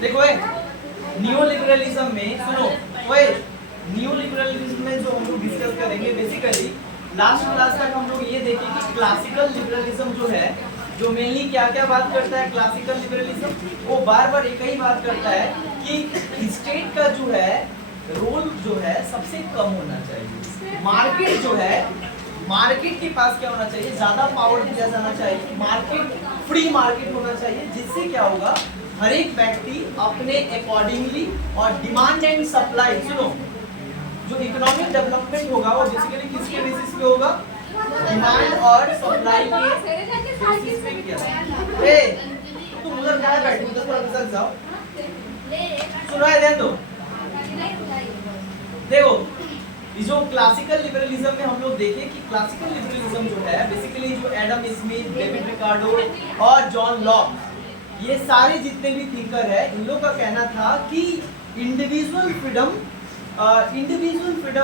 देखो new liberalism में सुनो, ओए न्यू लिबरलिज्म में जो हम लोग डिस्कस करेंगे बेसिकली लास्ट क्लास तक हम लोग ये देखें कि क्लासिकल लिबरलिज्म जो है, जो मेनली क्या क्या बात करता है क्लासिकल लिबरलिज्म, वो बार बार एक ही बात करता है कि स्टेट का जो है रोल जो है सबसे कम होना चाहिए। मार्केट जो है, मार्केट के पास क्या होना चाहिए, ज्यादा पावर दिया जाना चाहिए। मार्केट फ्री मार्केट होना चाहिए, जिससे क्या होगा हर एक व्यक्ति अपने अकॉर्डिंगली और डिमांड एंड सप्लाई, सुनो जो इकोनॉमिक डेवलपमेंट होगा वो बेसिकली किसके बेसिस पे होगा, डिमांड और सप्लाई के बेसिस पे किया। ए तुम उधर क्या बैठे उधर थोड़ा पीछे जाओ, सुनो है ध्यान दो। देखो ये जो क्लासिकल लिबरलिज्म में हम लोग देखें कि क्लासिकल लिबरलिज्म जो है बेसिकली जो एडम स्मिथ, डेविड रिकार्डो और जॉन लॉक, ये सारे जितने भी थिंकर है इन लोगों का कहना था कि इंडिविजुअल फ्रीडम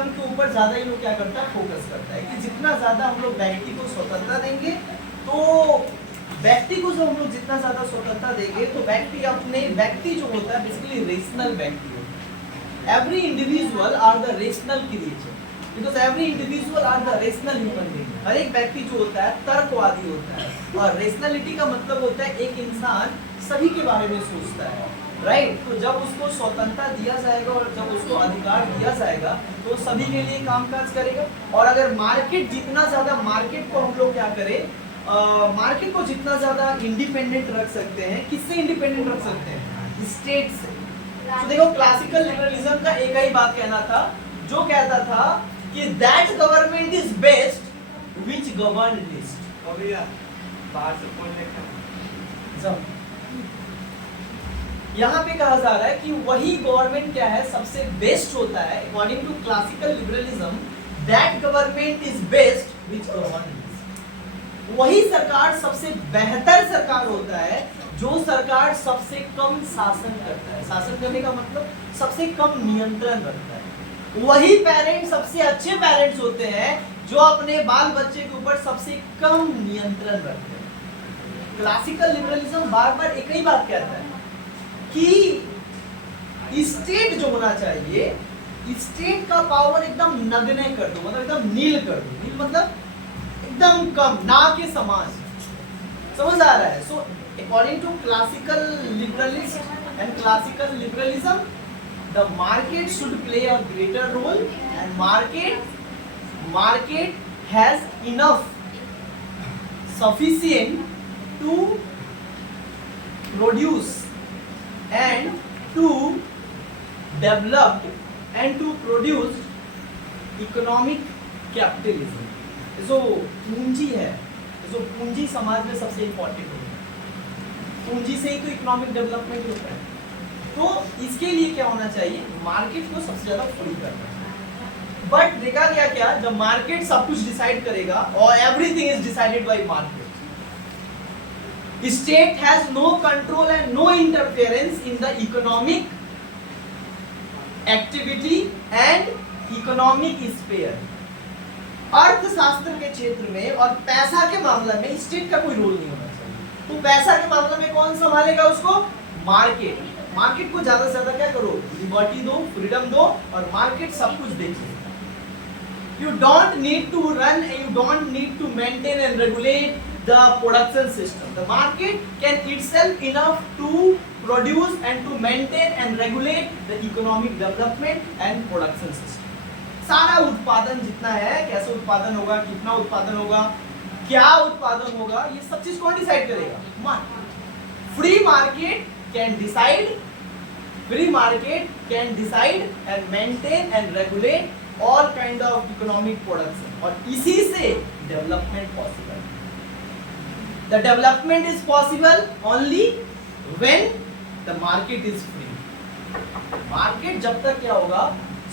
के ऊपर ज्यादा ये लोग क्या करता है, फोकस करता है कि जितना ज्यादा हम लोग व्यक्ति को स्वतंत्रता देंगे, तो व्यक्ति को जो हम लोग जितना ज्यादा स्वतंत्रता देंगे तो व्यक्ति जो होता है बेसिकली रेशनल व्यक्ति होता है। Every individual are the rational creature, because every individual are the rational human being. हर एक व्यक्ति जो होता है तर्कवादी होता है, और रेशनलिटी का मतलब होता है एक इंसान सभी के बारे में सोचता है, राइट। तो जब उसको स्वतंत्रता दिया जाएगा और जब उसको अधिकार दिया जाएगा तो सभी के लिए कामकाज करेगा। और अगर मार्केट जितना ज्यादा, मार्केट को हम लोग क्या करें, मार्केट को जितना ज्यादा इंडिपेंडेंट रख सकते हैं, किससे इंडिपेंडेंट रख सकते हैं, स्टेट से। तो देखो क्लासिकल लिबरलिज्म का एक ही बात कहना था, जो कहता था कि that government is best which govern list. बाहर से फोन लेकर यहाँ पे कहा जा रहा है कि वही गवर्नमेंट क्या है, सबसे बेस्ट होता है according to classical liberalism. That government is best which govern least. वही सरकार सबसे बेहतर सरकार होता है जो सरकार सबसे कम शासन करता है। शासन करने का मतलब सबसे कम नियंत्रण रखता है। वही पेरेंट्स सबसे अच्छे पेरेंट्स होते हैं जो अपने बाल बच्चे के ऊपर सबसे कम नियंत्रण रखते हैं। क्लासिकल लिबरलिज्म बार बार एक ही बात कहता है कि स्टेट जो होना चाहिए, स्टेट का पावर एकदम नगण्य कर दो, मतलब एकदम नील कर दो। नील मतलब एकदम कम, ना के समान। समझ आ रहा है? So according to classical liberalist and classical liberalism, the market should play a greater role and market has enough sufficient to produce and to develop and to produce economic capitalism। जो पूंजी है, जो पूंजी समाज में सबसे इंपॉर्टेंट होता है, पूंजी से ही तो इकोनॉमिक डेवलपमेंट होता है। तो इसके लिए क्या होना चाहिए, मार्केट को सबसे ज्यादा फ्री करना है। बट देखा गया क्या, जब मार्केट सब कुछ डिसाइड करेगा और everything is decided by market, state has no control and no interference in the economic activity and economic sphere। अर्थशास्त्र के क्षेत्र में और पैसा के मामले में स्टेट का कोई रोल नहीं होना चाहिए। तो पैसा के मामले में कौन संभालेगा उसको, मार्केट। मार्केट को ज्यादा से ज्यादा क्या करो, लिबर्टी दो, फ्रीडम दो, और मार्केट सब कुछ देखेगा। You don't need to run and you don't need to maintain and regulate the production system। The market can itself enough to produce and to maintain and regulate the economic development and production system। सारा उत्पादन जितना है, कैसे उत्पादन होगा, कितना उत्पादन होगा, क्या उत्पादन होगा, ये सब चीज कौन डिसाइड करेगा, market. Free market can decide and maintain and regulate all kind of economic production, और इसी से development possible. The development is possible only when the market is free। Market जब तक क्या होगा,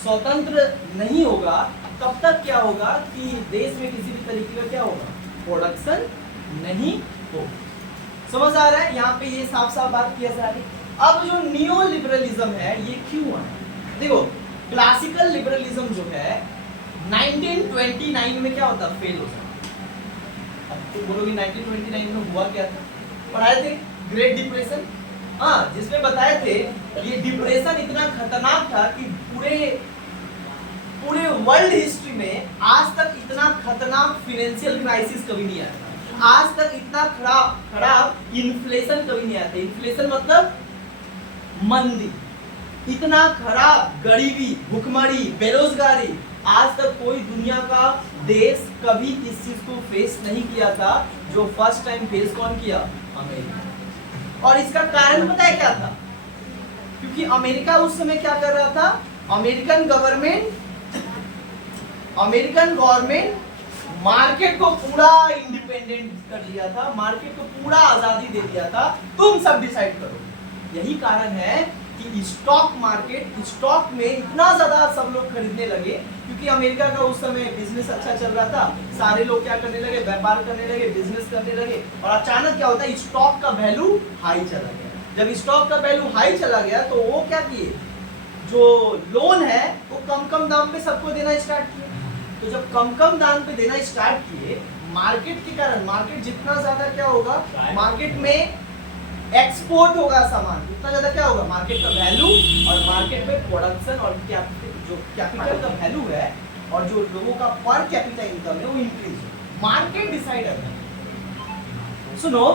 स्वतंत्र नहीं होगा, तब तक क्या होगा कि देश में किसी भी तरीके का क्या होगा, प्रोडक्शन नहीं होगा। समझ आ रहा है? यहाँ पे ये साफ साफ बात किया जा रही है। अब जो नियो लिबरलिज्म है ये क्यों है, देखो क्लासिकल लिबरलिज्म जो है 1929 में क्या होता है, फेल हो जाता है। तो बोलोगे 1929 में हुआ क्या था? पढ़ाए थे ग्रेट डिप्रेशन। हाँ, जिसमें बताए थे ये डिप्रेशन इतना खतरनाक था कि पूरे वर्ल्ड हिस्ट्री में आज तक इतना खतरनाक फाइनेंशियल क्राइसिस कभी नहीं आया था। आज तक इतना खराब इन्फ्लेशन कभी नहीं आया था। इन्फ्लेशन मतलब मंदी, इतना खराब गरीबी, भुखमरी, बेरोजगारी आज तक कोई दुनिया का देश कभी इस चीज को फेस नहीं किया था। जो फर्स्ट टाइम फेस कौन किया? अमेरिका। और इसका कारण पता है क्या था? क्योंकि अमेरिका उस समय क्या कर रहा था? अमेरिकन गवर्नमेंट मार्केट को पूरा इंडिपेंडेंट कर दिया था, मार्केट को पूरा आजादी दे दिया था, तुम सब डिसाइड करो। यही कारण है कि स्टॉक में इतना ज्यादा सब लोग खरीदने लगे, क्योंकि अमेरिका का उस समय बिजनेस अच्छा चल रहा था। सारे लोग क्या करने लगे? व्यापार करने लगे, बिजनेस करने लगे। और अचानक क्या होता है? स्टॉक का वैल्यू हाई चला गया। जब स्टॉक का वैल्यू हाई चला गया तो वो क्या किए? जो लोन है वो कम दाम पे सबको देना स्टार्ट किए। तो जब कम दाम पे देना स्टार्ट किए, मार्केट के कारण, मार्केट जितना ज्यादा क्या होगा? मार्केट में एक्सपोर्ट होगा सामान, उतना ज्यादा क्या होगा? मार्केट का वैल्यू, और मार्केट में प्रोडक्शन और जो कैपिटल का वैल्यू है और जो लोगों का पर कैपिटा इनकम है वो इंक्रीज। मार्केट डिसाइड है। सुनो,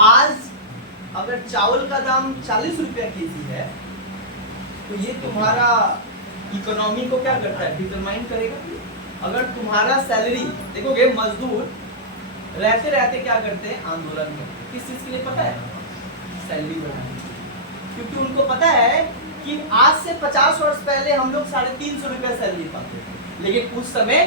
आज अगर चावल का दाम 40 रुपया केजी है तो ये तुम्हारा इकोनॉमी को क्या करता है? डिटरमाइन करेगा। अगर तुम्हारा सैलरी देखोगे, मजदूर रहते रहते क्या करते हैं? आंदोलन करते हैं। किस चीज के लिए पता है? सैलरी बढ़ाने। क्योंकि उनको पता है कि आज से 50 वर्ष पहले हम लोग 350 रुपया सैलरी पाते थे, लेकिन उस समय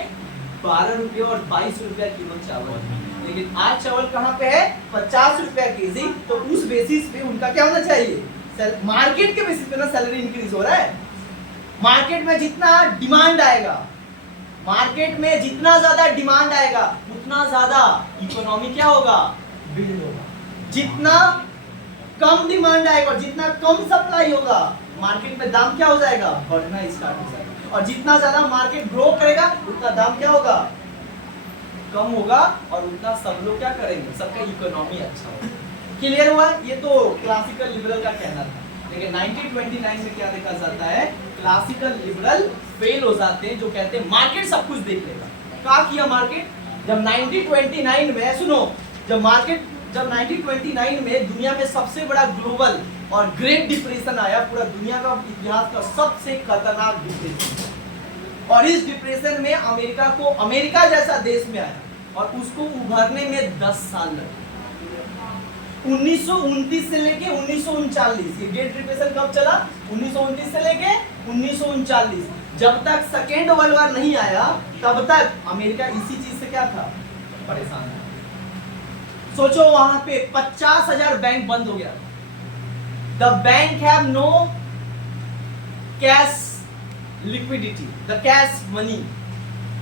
12 रुपये और 22 रुपया कीमत चावल थी। लेकिन आज चावल कहाँ पे है? 50 रुपया केजी। तो उस बेसिस पे उनका क्या होना चाहिए? मार्केट के बेसिस पे ना सैलरी इंक्रीज हो रहा है। मार्केट में जितना डिमांड आएगा, मार्केट में जितना ज्यादा डिमांड आएगा उतना ज्यादा इकोनॉमी क्या होगा? बिल्ड होगा। जितना कम डिमांड आएगा और जितना कम सप्लाई होगा, मार्केट में दाम क्या हो जाएगा? बढ़ना स्टार्ट हो जाएगा। और जितना ज्यादा मार्केट ग्रो करेगा उतना दाम क्या होगा? कम होगा। और उतना सब लोग क्या करेंगे? सबका इकोनॉमी अच्छा होगा। क्लियर हुआ? ये तो क्लासिकल लिबरल का कहना था। लेकिन 1929 में क्या देखा जाता है? क्लासिकल लिबरल फेल हो जाते हैं, जो कहते हैं मार्केट सब कुछ देख लेगा। क्या किया मार्केट? जब 1929 में, सुनो, जब 1929 में दुनिया में सबसे बड़ा ग्लोबल और ग्रेट डिप्रेशन आया, पूरा दुनिया का इतिहास का सबसे खतरनाक डिप्रेशन। और इस डिप्रेशन में अमेरिका जैसा देश में आया और उसको उभरने में 10 साल लगे। 1929 से लेके 1939, ये ग्रेट डिप्रेशन कब चला? 1929 से लेके 1939। जब तक सेकेंड वर्ल्ड वॉर नहीं आया तब तक अमेरिका इसी चीज से क्या था? परेशान था। सोचो, वहां पे 50,000 बैंक बंद हो गया। The bank have no cash liquidity, the cash money,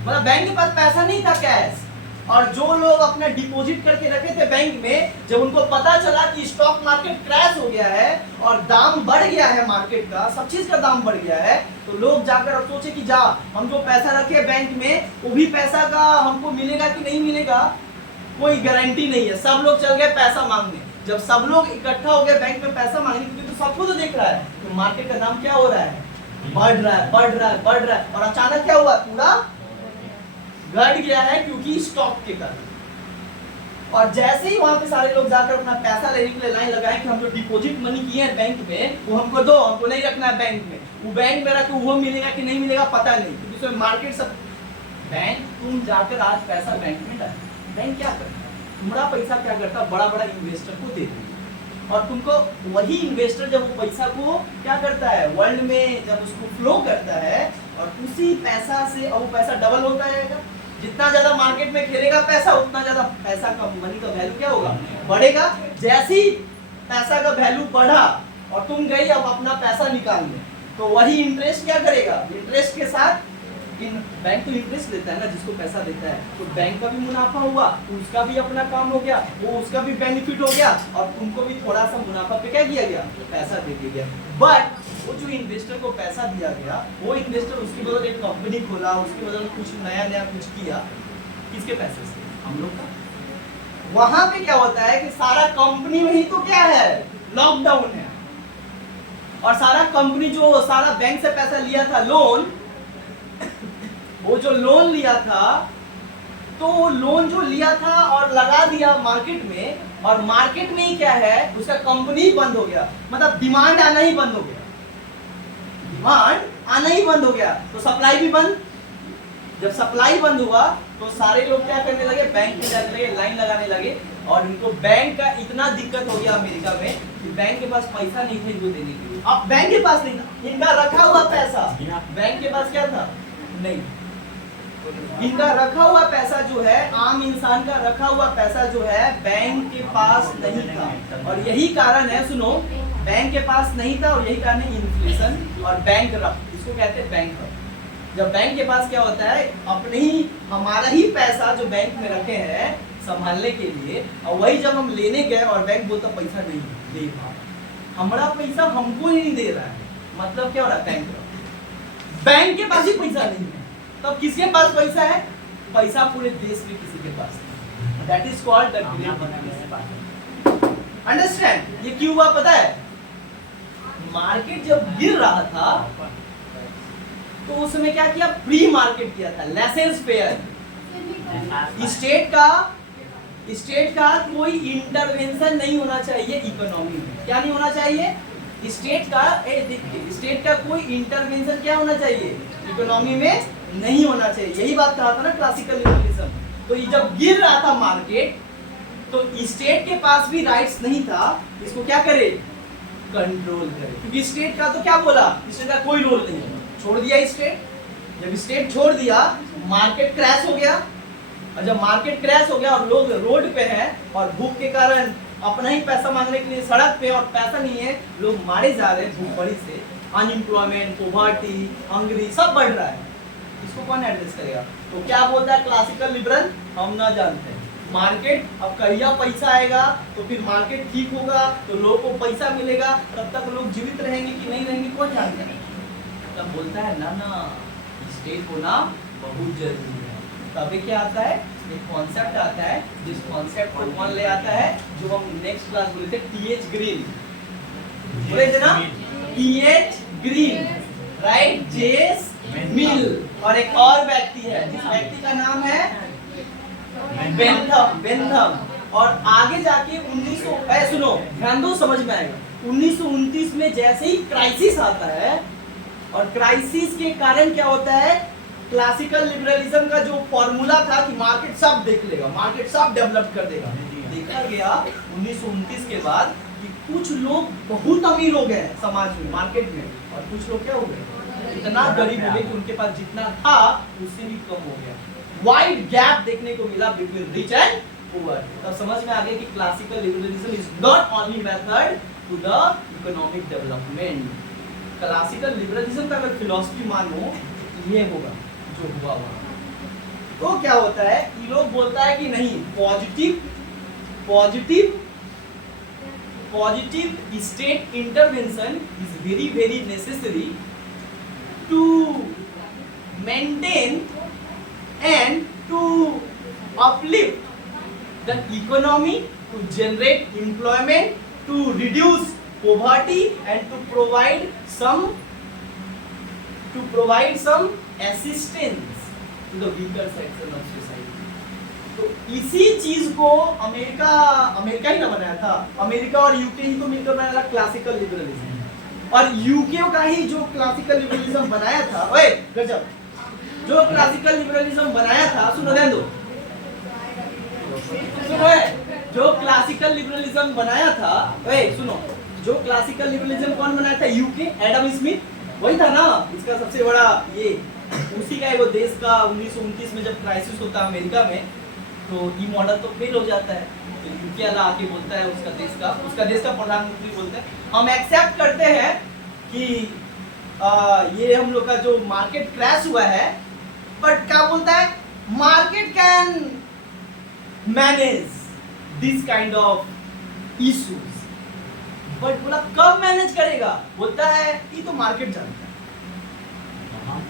मतलब बैंक के पास पैसा नहीं था कैश। और जो लोग अपना डिपॉजिट करके रखे थे बैंक में, जब उनको पता चला कि स्टॉक मार्केट क्रैश हो गया है और दाम बढ़ गया है, मार्केट का सब चीज का दाम बढ़ गया है, तो लोग जाकर अब सोचे कि जा, हम जो पैसा रखे बैंक में वो भी पैसा का हमको मिलेगा कि नहीं मिलेगा, कोई गारंटी नहीं है। सब लोग चल गए पैसा मांगने। जब सब लोग इकट्ठा हो गए बैंक में पैसा मांगने, क्योंकि तो सबको तो देख रहा है तो मार्केट का दाम क्या हो रहा है? बढ़ रहा है, बढ़ रहा है, बढ़ रहा है। और अचानक क्या हुआ? पूरा घट गया है, क्योंकि स्टॉक के कारण। और जैसे ही वहां पे सारे लोग जाकर अपना पैसा लेने के लिए लाइन लगाए कि हम जो डिपॉजिट मनी किए हैं बैंक में वो हमको दो, हमको नहीं रखना है बैंक में, वो बैंक में रखो, वो मिलेगा कि नहीं मिलेगा पता नहीं, क्योंकि उसमें मार्केट सब। बैंक, तुम जाकर आज पैसा बैंक में डाल, बैंक क्या करता है? तुम्हारा पैसा क्या करता है? बड़ा बड़ा इन्वेस्टर को दे देता है। और तुमको वही इन्वेस्टर जब वो पैसा को क्या करता है? वर्ल्ड में जब उसको फ्लो करता है और उसी पैसा से वो पैसा डबल होता रहेगा। जितना ज्यादा मार्केट में खेलेगा पैसा, उतना ज्यादा पैसा का, मनी का वैल्यू क्या होगा? बढ़ेगा। जैसे ही पैसा का वैल्यू बढ़ा और तुम गई अब अपना पैसा निकालने, तो वही इंटरेस्ट क्या करेगा? इंटरेस्ट के साथ बैंक तो इंटरेस्ट लेता है ना जिसको पैसा देता है, तो बैंक का भी मुनाफा हुआ, उसका भी अपना काम हो गया, वो उसका भी बेनिफिट हो गया, और तुमको भी थोड़ा सा मुनाफा पे क्या किया गया? पैसा दे दिया गया। बट वो जो इन्वेस्टर को पैसा दिया गया, वो इन्वेस्टर उसकी बदले एक कंपनी खोला, उसकी बदले कुछ नया कुछ किया, किसके पैसे से? हम लोग का। वहां पे क्या होता है कि सारा कंपनी में ही तो क्या है, लॉकडाउन है, और सारा कंपनी जो सारा बैंक से पैसा लिया था लोन, वो जो लोन लिया था, तो वो लोन जो लिया था और लगा दिया मार्केट में, और मार्केट में ही क्या है, उसका कंपनी बंद हो गया, मतलब डिमांड आना ही बंद हो गया, डिमांड आना ही बंद हो गया, तो सप्लाई भी बंद। जब सप्लाई बंद हुआ तो सारे लोग क्या करने लगे, बैंक में जाने लगे, लाइन लगाने लगे, और उनको बैंक का इतना दिक्कत हो गया अमेरिका में कि बैंक के पास पैसा नहीं था इनको देने के लिए। अब बैंक के पास नहीं था, इनका रखा हुआ पैसा, बैंक के पास क्या था, नहीं, इनका रखा हुआ पैसा जो है, आम इंसान का रखा हुआ पैसा जो है, बैंक के पास नहीं था, और यही कारण है, सुनो, बैंक के पास नहीं था और यही कारण है इन्फ्लेशन और बैंक रफ्त, इसको कहते हैं बैंक रफ्त। जब बैंक के पास क्या होता है, अपने ही हमारा ही पैसा जो बैंक में रखे हैं संभालने के लिए, और वही जब हम लेने गए और बैंक बोलता पैसा नहीं दे पा रहा, हमारा पैसा हमको ही नहीं दे रहा है, मतलब क्या हो रहा है, बैंक रफ्त। बैंक के पास ही पैसा नहीं है, तब किसके पास पैसा है, पैसा पूरे देश में किसी के पास नहीं। That is called the great. Understand? ये क्यों हुआ पता है? मार्केट जब गिर रहा था तो उस समय क्या किया, प्री मार्केट किया था, लेसेंस फेयर। स्टेट का कोई इंटरवेंशन नहीं होना चाहिए इकोनॉमी में। क्या नहीं होना चाहिए? स्टेट का कोई इंटरवेंशन क्या होना चाहिए, इकोनॉमी में नहीं होना चाहिए। यही बात कहा था ना क्लासिकल लिबरलिज्म। तो ये जब गिर रहा था मार्केट, तो स्टेट के पास भी राइट्स नहीं था, इसको क्या करे, कंट्रोल करे, क्योंकि स्टेट का तो क्या बोला, स्टेट का कोई रोल नहीं है, छोड़ दिया स्टेट। जब स्टेट छोड़ दिया, मार्केट क्रैश हो गया, और जब मार्केट क्रैश हो गया और लोग रोड पे हैं और भूख के कारण अपना ही पैसा मांगने के लिए सड़क पे, और पैसा नहीं है, लोग मारे जा रहे हैं भूखमरी से, अनएम्प्लॉयमेंट, पॉवर्टी, हंगरी सब बढ़ रहा है, इसको कौन एड्रेस करेगा? तो क्या बोलता है क्लासिकल लिबरल, हम ना जानते हैं, मार्केट अब कहिया पैसा आएगा तो फिर मार्केट ठीक होगा, तो लोगों को पैसा मिलेगा, तब तक लोग जीवित रहेंगे कि नहीं रहेंगे, कौन जानता है? तब बोलता है ना, स्टेट होना बहुत जरूरी है। तभी क्या आता है, एक कॉन्सेप्ट आता है, जिस कॉन्सेप्ट को कौन ले आता है, जो हम नेक्स्ट क्लास बोले थे, टीएच ग्रीन, बोले थे ना, टीएच ग्रीन, राइट, जेस मिल, और एक और व्यक्ति है, जिस व्यक्ति का नाम है बेंथम। और आगे जाके 1900, सुनो ध्यान दो, समझ में आएगा, 1929 में जैसे ही क्राइसिस आता है, और क्राइसिस के कारण क्या होता है, क्लासिकल लिबरलिज्म का जो फॉर्मूला था कि मार्केट सब देख लेगा, मार्केट सब डेवलप कर देगा, देखा गया 1929 के बाद कि कुछ लोग बहुत अमीर हो गए समाज में, मार्केट में, और कुछ लोग क्या हो गए, इतना गरीब हो गए कि उनके पास जितना था उससे भी कम हो गया। वाइड गैप देखने को मिला बिटवीन रिच एंड पुअर। तब समझ में आ गया कि classical liberalism is not only method to the economic development. Classical liberalism का अगर फिलॉसफी मानो, ये होगा जो हुआ वहां। तो क्या होता है, ये लोग बोलता है कि नहीं, positive state intervention is very very necessary to maintain and to uplift the economy, to generate employment, to reduce poverty, and to provide some assistance to the weaker section of society. तो इसी चीज को America ही ना बनाया था, America और UK ही तो मिलकर बनाया था क्लासिकल लिबरलिज्म। और यूके का ही जो क्लासिकल लिबरलिज्म बनाया था, ओए गजब, जो क्लासिकल लिबरलिज्म बनाया था, सुनो ध्यान दो, सुनो, जो क्लासिकल लिबरलिज्म बनाया था, सुनो, जो क्लासिकल लिबरलिज्म कौन बनाया था, यूके, एडम स्मिथ, वही था ना, इसका सबसे बड़ा ये, उसी का वो देश का 1929 में जब क्राइसिस होता है अमेरिका में, तो ये मॉडल तो फेल हो जाता है, तो यूके वाला आके बोलता है, उसका देश का प्रधानमंत्री बोलता है, हम एक्सेप्ट करते हैं कि ये हम लोग का जो मार्केट क्रैश हुआ है, बट क्या बोलता है, market can manage this kind of issues. But बोला कब मैनेज करेगा, बोलता है ये तो मार्केट जानता है।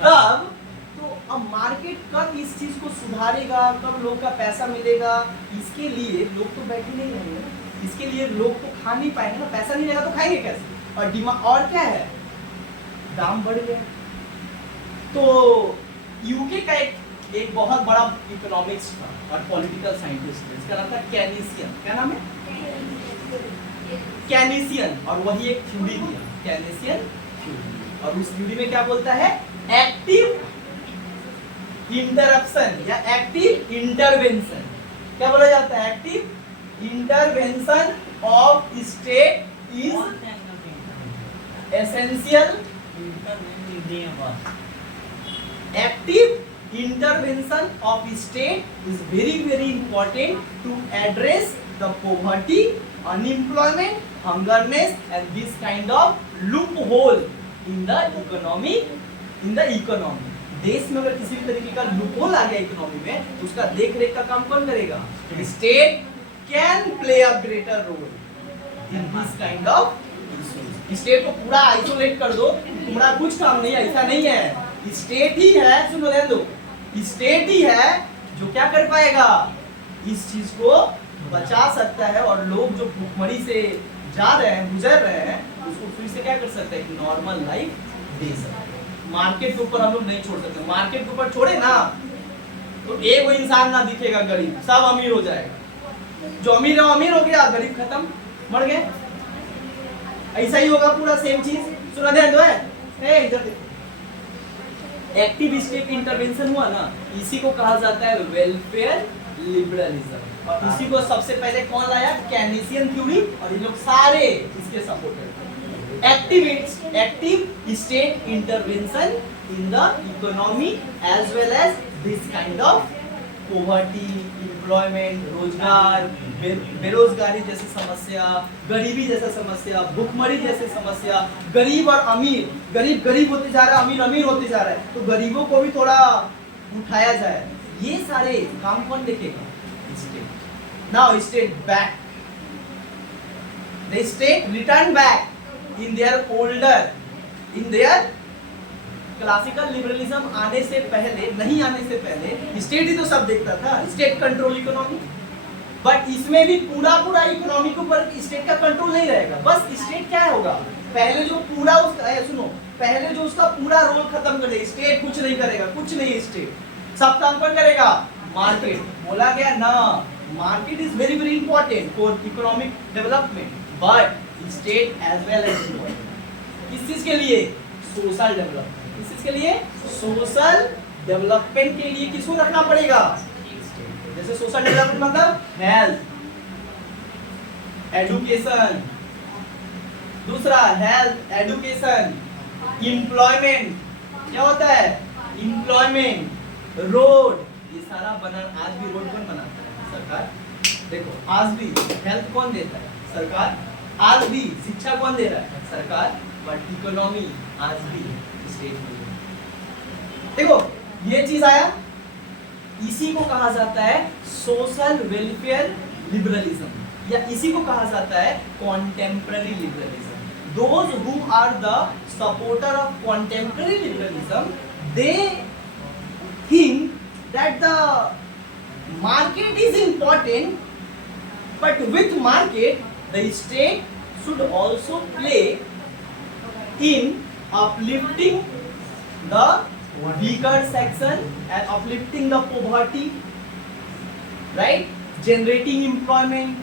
तब तो अब मार्केट कब इस चीज को सुधारेगा, कब लोग का पैसा मिलेगा, इसके लिए लोग तो बैठे नहीं रहेंगे ना, इसके लिए लोग तो खा नहीं पाएंगे ना, पैसा नहीं रहेगा तो खाएंगे कैसे? और डिमांड और क्या है, दाम बढ़ गए। तो यूके का एक बहुत बड़ा इकोनॉमिक्स था और पॉलिटिकल साइंटिस्ट, इसका नाम था केनीसियन। क्या नाम है? केनीसियन। और वही एक थ्योरी दिया, केनीसियन थ्योरी। और उस थ्योरी में क्या बोलता है, एक्टिव इंटरप्शन या एक्टिव इंटरवेंशन। क्या बोला जाता है? Active intervention of state is essential. Active intervention of state is very important to address the poverty, unemployment, hungerness and this kind of loophole in the economy. देश में अगर किसी भी तरीके का लूपहोल आ गया इकोनॉमी में, तो उसका देख रेख का काम कौन करेगा? State can play a greater role in this kind of issues. State को पूरा आइसोलेट कर दो, तुम्हारा कुछ काम नहीं है, ऐसा नहीं है। स्टेट ही है, सुनो रहने दो, स्टेट ही है जो क्या कर पाएगा, इस चीज को बचा सकता है और लोग जो भूखमरी से जा रहे हैं, गुजर रहे हैं, उसको फिर से क्या कर सकते हैं, नॉर्मल लाइफ दे सकते हैं। मार्केट के ऊपर हम लोग नहीं छोड़ सकते। मार्केट के ऊपर छोड़े ना तो एक कोई इंसान ना दिखेगा गरीब, सब अमीर हो जाएगा। जो अमीर है अमीर हो गया, गरीब खत्म, मर गए। ऐसा ही होगा पूरा सेम चीज। सुना ध्यान दो है, इधर देखो, एक्टिव स्टेट इंटरवेंशन हुआ ना, इसी को कहा जाता है वेलफेयर लिबरलिज्म। और इसी को सबसे पहले कौन लाया? Keynesian theory. और ये लोग सारे इसके सपोर्टर थे। Active state intervention in the economy as well as this kind of poverty, employment, रोजगार, बेरोजगारी जैसी समस्या, गरीबी जैसा समस्या, भूखमरी जैसी समस्या, गरीब और अमीर, गरीब गरीब होते जा रहा है, अमीर अमीर होते जा रहा है, तो गरीबों को भी थोड़ा उठाया जाए। ये सारे काम कौन देखेगा? State. Now state back, the state return back in their older, in their classical liberalism आने से पहले, नहीं आने से पहले स्टेट ही तो सब देखता था, स्टेट कंट्रोल इकोनॉमी। बट इसमें भी पूरा इकोनॉमी के ऊपर स्टेट का कंट्रोल नहीं रहेगा। बस स्टेट क्या होगा, पहले जो पूरा उसका, सुनो, पहले जो उसका पूरा रोल खत्म कर दे, स्टेट कुछ नहीं करेगा, कुछ नहीं, स्टेट सब काम कौन करेगा? मार्केट। बोला गया ना, market is very important for economic development, but state as well as important. किस चीज के लिए? Social development. किस चीज के लिए? सोशल डेवलपमेंट के लिए किसको रखना पड़ेगा? जैसे सोशल डेवलपमेंट मतलब हेल्थ, एजुकेशन, दूसरा हेल्थ, एजुकेशन, एम्प्लॉयमेंट। क्या होता है? एम्प्लॉयमेंट, रोड, ये सारा बना। आज भी रोड कौन बनाता है? सरकार। देखो, आज भी हेल्थ कौन देता है? सरकार। आज भी शिक्षा कौन दे रहा है? सरकार। बट इकोनॉमी आज भी स्टेट में। देखो, ये चीज आया, इसी को कहा जाता है सोशल वेलफेयर लिबरलिज्म, या इसी को कहा जाता है contemporary liberalism. Those who are the supporter of contemporary liberalism, they think that the market is important, but with market the state should also play in uplifting the weaker section and uplifting the poverty, right? Generating employment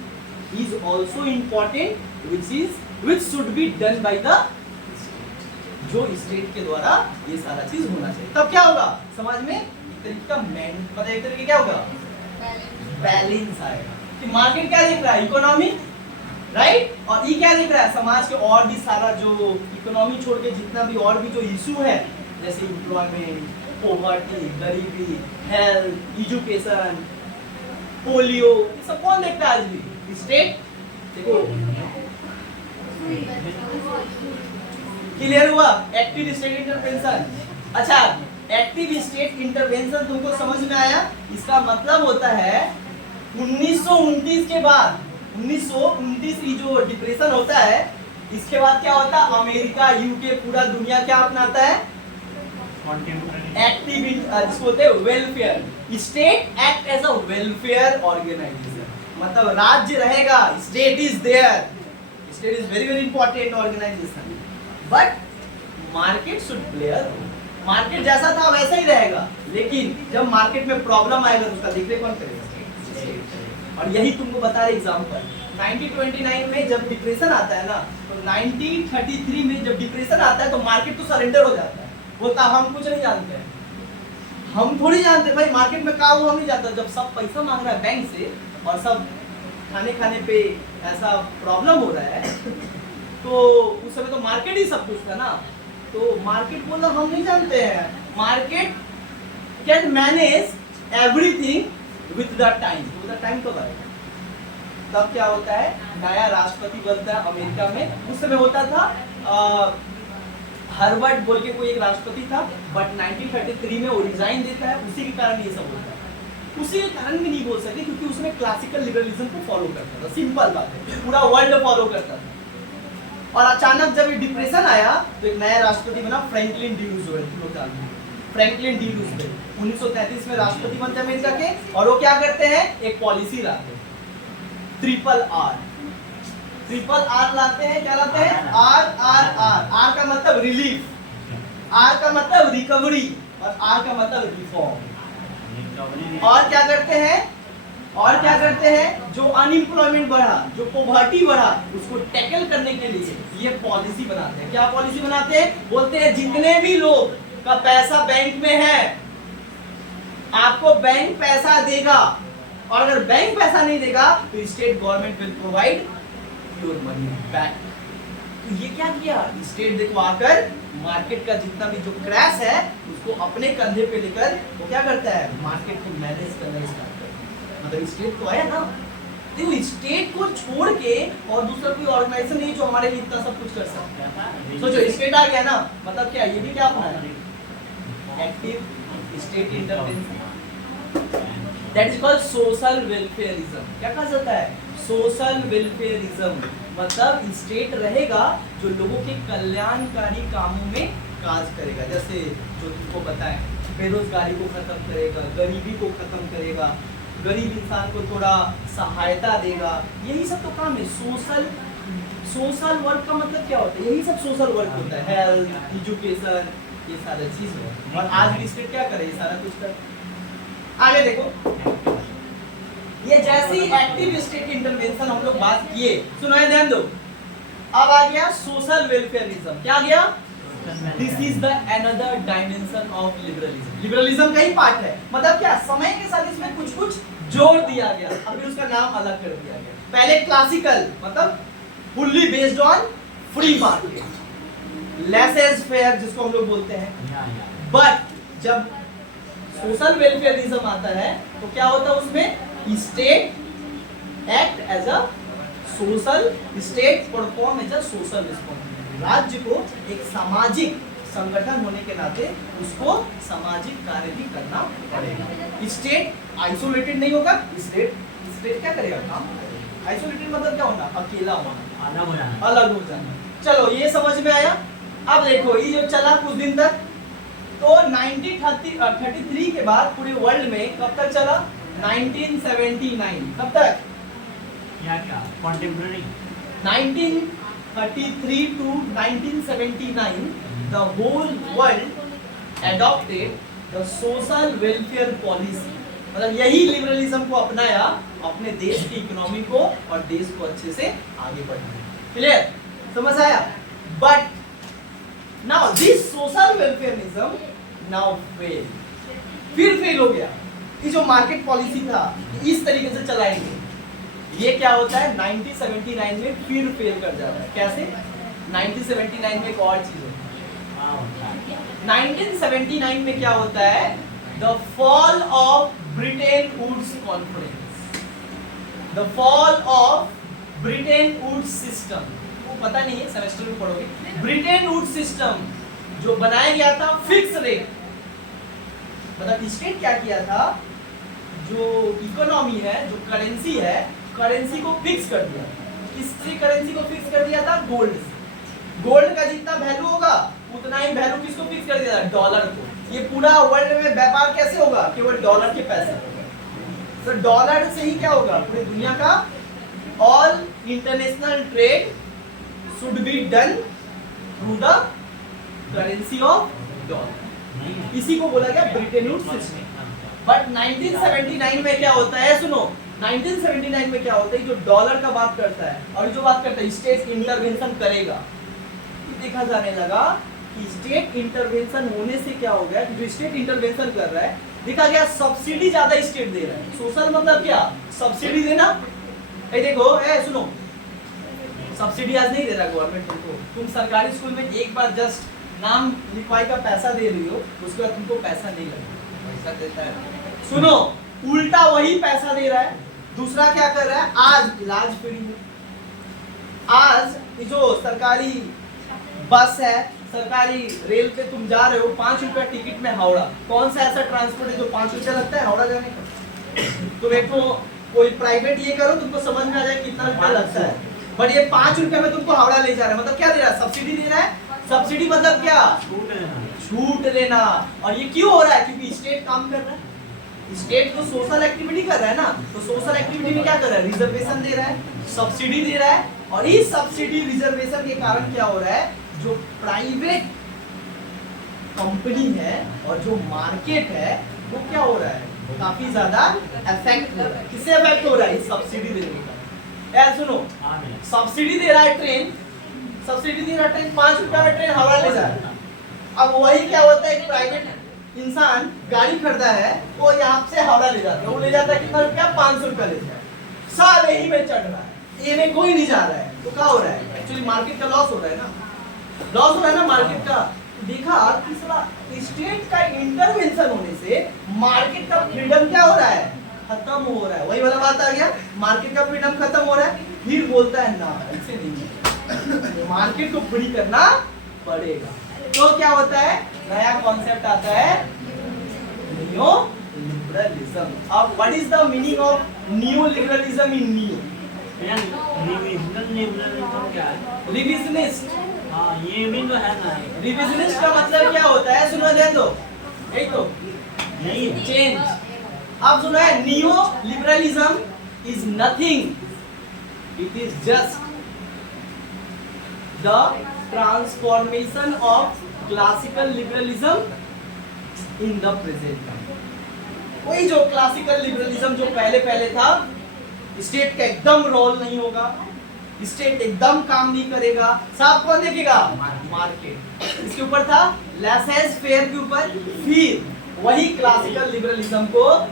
is also important, which should be done by the जो state के द्वारा ये सारा चीज होना चाहिए। तब क्या होगा समाज में? एक तरीके का मतलब एक तरीके क्या होगा? बैलेंस आएगा कि मार्केट क्या देख रहा है? Economy, right? और ये क्या देख रहा है? समाज के और भी सारा जो इकोनॉमी छोड़ के जितना भी और भी जो इशू है, जैसे एम्प्लॉयमेंट, पोवर्टी, गरीबी, हेल्थ, एजुकेशन, पोलियो, ये सब कौन देखता है आज भी? स्टेट। देखो, क्लियर हुआ? Active state intervention. अच्छा, एक्टिव स्टेट इंटरवेंशन तुमको समझ में आया? इसका मतलब होता है 1929 के बाद, 1929 की जो डिप्रेशन होता है, इसके बाद क्या होता है? अमेरिका, यूके, पूरा दुनिया क्या अपनाता है? कॉन्टेम्पररी एक्टिव जिसको बोलते हैं welfare. State act as a welfare organisation, मतलब राज्य रहेगा, state is there, state is very very important organisation, but market should play a role. Market जैसा था वैसा ही रहेगा, लेकिन जब मार्केट में प्रॉब्लम आएगा तो उसका देखरेख कौन करेगा? और यही तुमको बता रहे एग्जांपल, 1929 में जब डिप्रेशन आता है ना, तो 1933 में जब डिप्रेशन आता है तो मार्केट तो सरेंडर हो जाता है, बोलता हम कुछ नहीं जानते हैं, हम थोड़ी जानते भाई मार्केट में क्या हुआ हम नहीं जानते। जब सब पैसा मांग रहा है बैंक से और सब खाने खाने पे ऐसा प्रॉब्लम हो रहा है, तो उस समय तो मार्केट ही सब कुछ था ना, तो मार्केट बोला हम नहीं जानते हैं, market can manage everything with the time. तो द टाइम कब आएगा? तब क्या होता है, नया राष्ट्रपति बनता है अमेरिका में। उस समय होता था हार्वर्ड बोल के कोई एक राष्ट्रपति था, बट 1933 में वो रिजाइन देता है, उसी के कारण ये सब होता है। उसी के कारण भी नहीं बोल सकते क्योंकि उसमें क्लासिकल लिबरलिज्म को फॉलो करता था, सिंपल बात है, पूरा वर्ल्ड फॉलो करता था। और अचानक जब ये डिप्रेशन आया तो एक नया राष्ट्रपति बना, Franklin D Roosevelt. Franklin D Roosevelt 1933 में राष्ट्रपति बनते हैं अमेरिका के, और वो क्या करते हैं, एक पॉलिसी लाते हैं, ट्रिपल आर। ट्रिपल आर लाते हैं, क्या लाते हैं? Are are are. आर का मतलब रिलीफ, आर का मतलब रिकवरी, और आर का मतलब रिफॉर्म। और क्या करते हैं, और क्या करते हैं, जो अनएम्प्लॉयमेंट बढ़ा, जो पॉवर्टी बढ़ा, उसको टैकल करने के लिए ये पॉलिसी बनाते हैं। क्या पॉलिसी बनाते हैं? बोलते हैं जितने भी लोग का पैसा बैंक में है, आपको बैंक पैसा देगा, और अगर बैंक पैसा नहीं देगा तो state government will provide your money back. तो ये क्या किया, स्टेट देखो आकर मार्केट का जितना भी जो क्रैश है उसको अपने कंधे पे लेकर वो क्या करता है, मार्केट को मैनेज करना स्टार्ट करता है। मतलब स्टेट तो आया ना, देखो स्टेट को छोड़ के और दूसरा कोई ऑर्गेनाइजेशन नहीं जो हमारे लिए इतना सब कुछ कर सकता है। सोचो स्टेट आ गया ना, मतलब क्या, ये भी क्या अपना है, active state intervention, that is called social welfarism. क्या कहा जाता है, सोशल वेलफेयरिज्म, मतलब स्टेट रहेगा जो लोगों के कल्याणकारी कामों में काज करेगा। जैसे जो तुमको बताएं, बेरोजगारी को खत्म करेगा, गरीबी को खत्म करेगा, गरीब इंसान को थोड़ा सहायता देगा, यही सब तो काम है। सोशल वर्क का मतलब क्या होता है, यही सब सोशल वर्क होता है, हेल्थ, एजुकेशन, ये सारी चीज है। और आज भी स्टेट क्या करे, ये सारा कुछ कर। आगे देखो, ये जैसी एक्टिव स्टेट इंटरवेंशन हम लोग बात किए, सुनो ध्यान दो, अब आ गया सोशल वेलफेयरिज्म। क्या आ गया, this is the another dimension of liberalism. Liberalism का ही पार्ट है, मतलब क्या, समय के साथ इसमें कुछ कुछ जोड़ दिया गया, अभी उसका नाम अलग कर दिया गया। पहले क्लासिकल, मतलब fully based on free market, less is fair जिसको हम लोग बोलते हैं। बट जब सोशल वेलफेयरिज्म आता है तो क्या होता है, उसमें state act as a social, state perform as a social responsibility. राज्य को एक सामाजिक संगठन होने के नाते उसको सामाजिक कार्य भी करना पड़ेगा। स्टेट आइसोलेटेड नहीं होगा, स्टेट क्या करेगा, काम करेगा। आइसोलेटेड मतलब क्या होना, अकेला होना, अलग हो जाना। चलो ये समझ में आया। अब देखो ये जो चला कुछ दिन तक, तो 1933 के बाद पूरे वर्ल्ड में कब तक चला, 1979, कब तक, क्या contemporary 1933 to 1979 the whole world adopted the social welfare policy। मतलब यही लिबरलिज्म को अपनाया अपने देश की इकोनॉमी को और देश को अच्छे से आगे बढ़ाने। क्लियर, समझ आया। But now this social welfarism now fail, फिर फेल हो गया। ये जो मार्केट पॉलिसी था इस तरीके से चलाएंगे, ये क्या होता है 1979 में फिर फेल कर जाता है। कैसे, 1979 में एक और चीज होती है। 1979 में क्या होता है, the fall of Bretton Woods conference, the fall of Bretton Woods system, वो पता नहीं है, सेमेस्टर में पढ़ोगे। ब्रिटेन वुड्स सिस्टम जो बनाया गया था फिक्स रेट, मतलब स्टेट क्या किया था, जो इकोनॉमी है, जो करेंसी है, करेंसी को फिक्स कर दिया। किससे करेंसी को फिक्स कर दिया था, गोल्ड से। गोल्ड का जितना वैल्यू होगा उतना ही वैल्यू किसको फिक्स कर दिया था, डॉलर को। ये पूरा वर्ल्ड में व्यापार कैसे होगा? केवल डॉलर के पैसे। तो डॉलर से ही क्या होगा पूरी दुनिया का? All international trade should be done through the currency of dollar. इसी को बोला गया ब्रिटेन वुड्स सिस्टम। बट 1979 में क्या होता है? सुनो, 1979 में क्या होता है? जो डॉलर का बात करता है और जो बात करता है स्टेट इंटरवेंशन करेगा, देखा जाने लगा कि स्टेट इंटरवेंशन होने से क्या हो गया कि जो स्टेट इंटरवेंशन कर रहा है, देखा गया सब्सिडी ज्यादा स्टेट दे रहा है। सोशल मतलब क्या? सब्सिडी देना। ए देखो, ए सुनो, सब्सिडी आज नहीं दे रहा गवर्नमेंट तुमको। तुम सरकारी स्कूल में एक बार जस्ट नाम लिखवाई का पैसा दे रही हो, उसके बाद तुमको पैसा नहीं लगेगा, पैसा देता है। सुनो, उल्टा वही पैसा दे रहा है। दूसरा क्या कर रहा है? आज इलाज फ्री है। आज जो सरकारी बस है, सरकारी रेल पे तुम जा रहे हो, 5 रुपया टिकट में हावड़ा। कौन सा ऐसा ट्रांसपोर्ट है जो 5 रुपया लगता है हावड़ा जाने का? तुम एक तो कोई प्राइवेट ये करो, तुमको समझ में आ जाए कितना रुपया लगता है। बट ये 5 रुपया में तुमको हावड़ा ले जा रहा है, मतलब क्या दे रहा है? सब्सिडी दे रहा है। सब्सिडी मतलब क्या? छूट लेना। और ये क्यों हो रहा है? क्योंकि स्टेट काम कर रहा है। स्टेट तो सोशल एक्टिविटी कर रहा है ना, तो सोशल एक्टिविटी में क्या कर रहा है? रिजर्वेशन दे रहा है, सब्सिडी दे रहा है। और इस सब्सिडी रिजर्वेशन के कारण क्या हो रहा है? जो प्राइवेट कंपनी है और जो मार्केट है, वो क्या हो रहा है? काफी ज्यादा अफेक्ट हो रहा है। किससे अफेक्ट हो रहा है? सब्सिडी देने का। यार सुनो, सब्सिडी दे रहा है ट्रेन, सब्सिडी दे रहा है ट्रेन, 5 रुपया में ट्रेन हावड़ा ले जा रहा है। अब वही क्या होता है? एक प्राइवेट इंसान गाड़ी खरीदा है, वो यहाँ से हावड़ा ले जाता है। वो ले जाता है कितना रुपया? 500 रुपया ले जाता है। सारे ही में चढ़ रहा है, ए में कोई नहीं जा रहा है। तो क्या हो रहा है? एक्चुअली मार्केट का लॉस हो रहा है ना, लॉस हो रहा है ना मार्केट का। देखा, तीसरा स्टेट का इंटरवेंशन होने से मार्केट का फ्रीडम क्या हो रहा है? खत्म हो रहा है। वही वाला बात आ गया, मार्केट का फ्रीडम खत्म हो रहा है। फिर बोलता है ना, ऐसे नहीं, मार्केट को फ्री करना पड़ेगा। तो क्या होता है? नया कॉन्सेप्ट आता है, नियो लिबरलिज्म। अब what is the meaning of neo liberalism in neo? क्या है? रिविजनिस्ट। हाँ, ये भी तो है ना। रिविजनिस्ट का मतलब क्या होता है? सुनो ध्यान दो, एक तो नहीं, चेंज। आप सुना है, neo liberalism is nothing, it is just the transformation of classical liberalism in the present time. वही जो क्लासिकल लिबरलिज्म जो पहले था, स्टेट का एकदम रोल नहीं होगा, स्टेट एकदम काम नहीं करेगा, साफ कौन देखेगा? मार्केट। इसके ऊपर था लेसेस फेयर के ऊपर। फिर वही क्लासिकल लिबरलिज्म को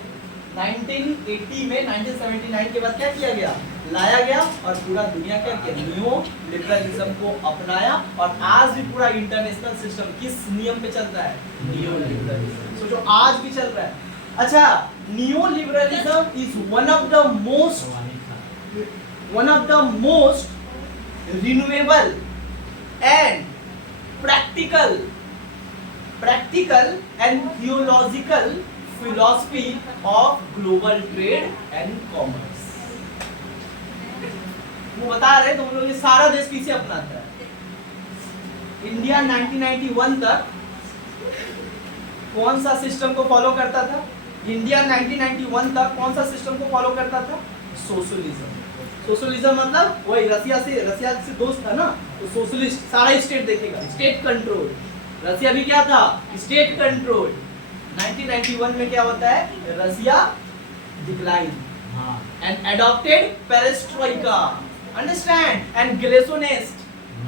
1980 में 1979 के बाद क्या किया गया? लाया गया और पूरा दुनिया क्या किया? नियो लिबरलिज्म को अपनाया। और आज भी पूरा इंटरनेशनल सिस्टम किस नियम पे चल रहा है? Neo liberalism. सो जो आज भी चल रहा है। अच्छा, neo liberalism is one of the most renewable and practical and theological philosophy of global trade and commerce। वो बता रहे तुम लोग, ये सारा देश किसे अपनाता है? इंडिया 1991 तक कौन सा सिस्टम को फॉलो करता था? इंडिया 1991 तक कौन सा सिस्टम को फॉलो करता था? सोशलिज्म। सोशलिज्म मतलब वही रसिया से दोस्त था ना, तो सोशलिस्ट सारा स्टेट देखेगा, स्टेट कंट्रोल। रसिया भी क्या था? State control. 1991 में क्या होता है? रसिया decline and adopted perestroika, understand, and glasnost,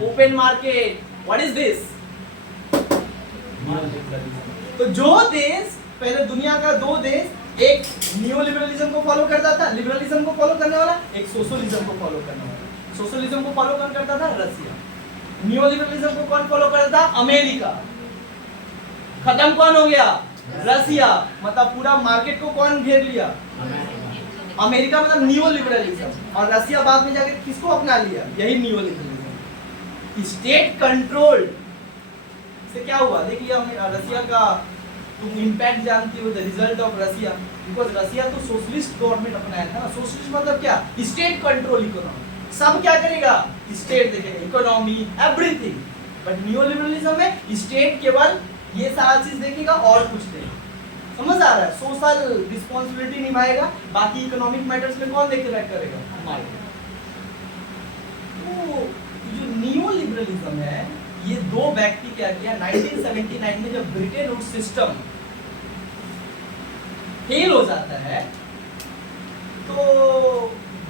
open market. What is this? तो जो देश पहले दुनिया का 2 देश, एक नियो लिबरलिज्म को फॉलो करता था, लिबरलिज्म को फॉलो करने वाला, एक सोशलिज्म को फॉलो करने वाला। सोशलिज्म को फॉलो कौन करता था? रसिया। नियो लिबरलिज्म को कौन फॉलो करता था? अमेरिका। खत्म कौन हो गया? रसिया। मतलब पूरा मार्केट को कौन घेर लिया? अमेरिका। मतलब नियो लिबरलिज्म। और रसिया बाद में जाकर किसको अपना लिया? यही नियो लिबरलिज्म। स्टेट कंट्रोल से क्या हुआ? देखिए रसिया का तुम इम्पैक्ट जानती हो, the result of Russia, because Russia तो सोशलिस्ट गवर्नमेंट अपनाया था ना। सोशलिस्ट मतलब क्या? State control economy. सब क्या करेगा? स्टेट देखेगा, economy, everything. But neo liberalism में स्टेट केवल ये सारा चीज देखेगा और कुछ नहीं। समझ आ रहा है? सोशल रिस्पॉन्सिबिलिटी निभाएगा, बाकी इकोनॉमिक मैटर्स में कौन देख रेख करेगा? मार्केट। तो जो नियो लिबरलिज्म है, ये दो व्यक्ति क्या किया 1979 में जब ब्रिटेन वुड्स सिस्टम फेल हो जाता है, तो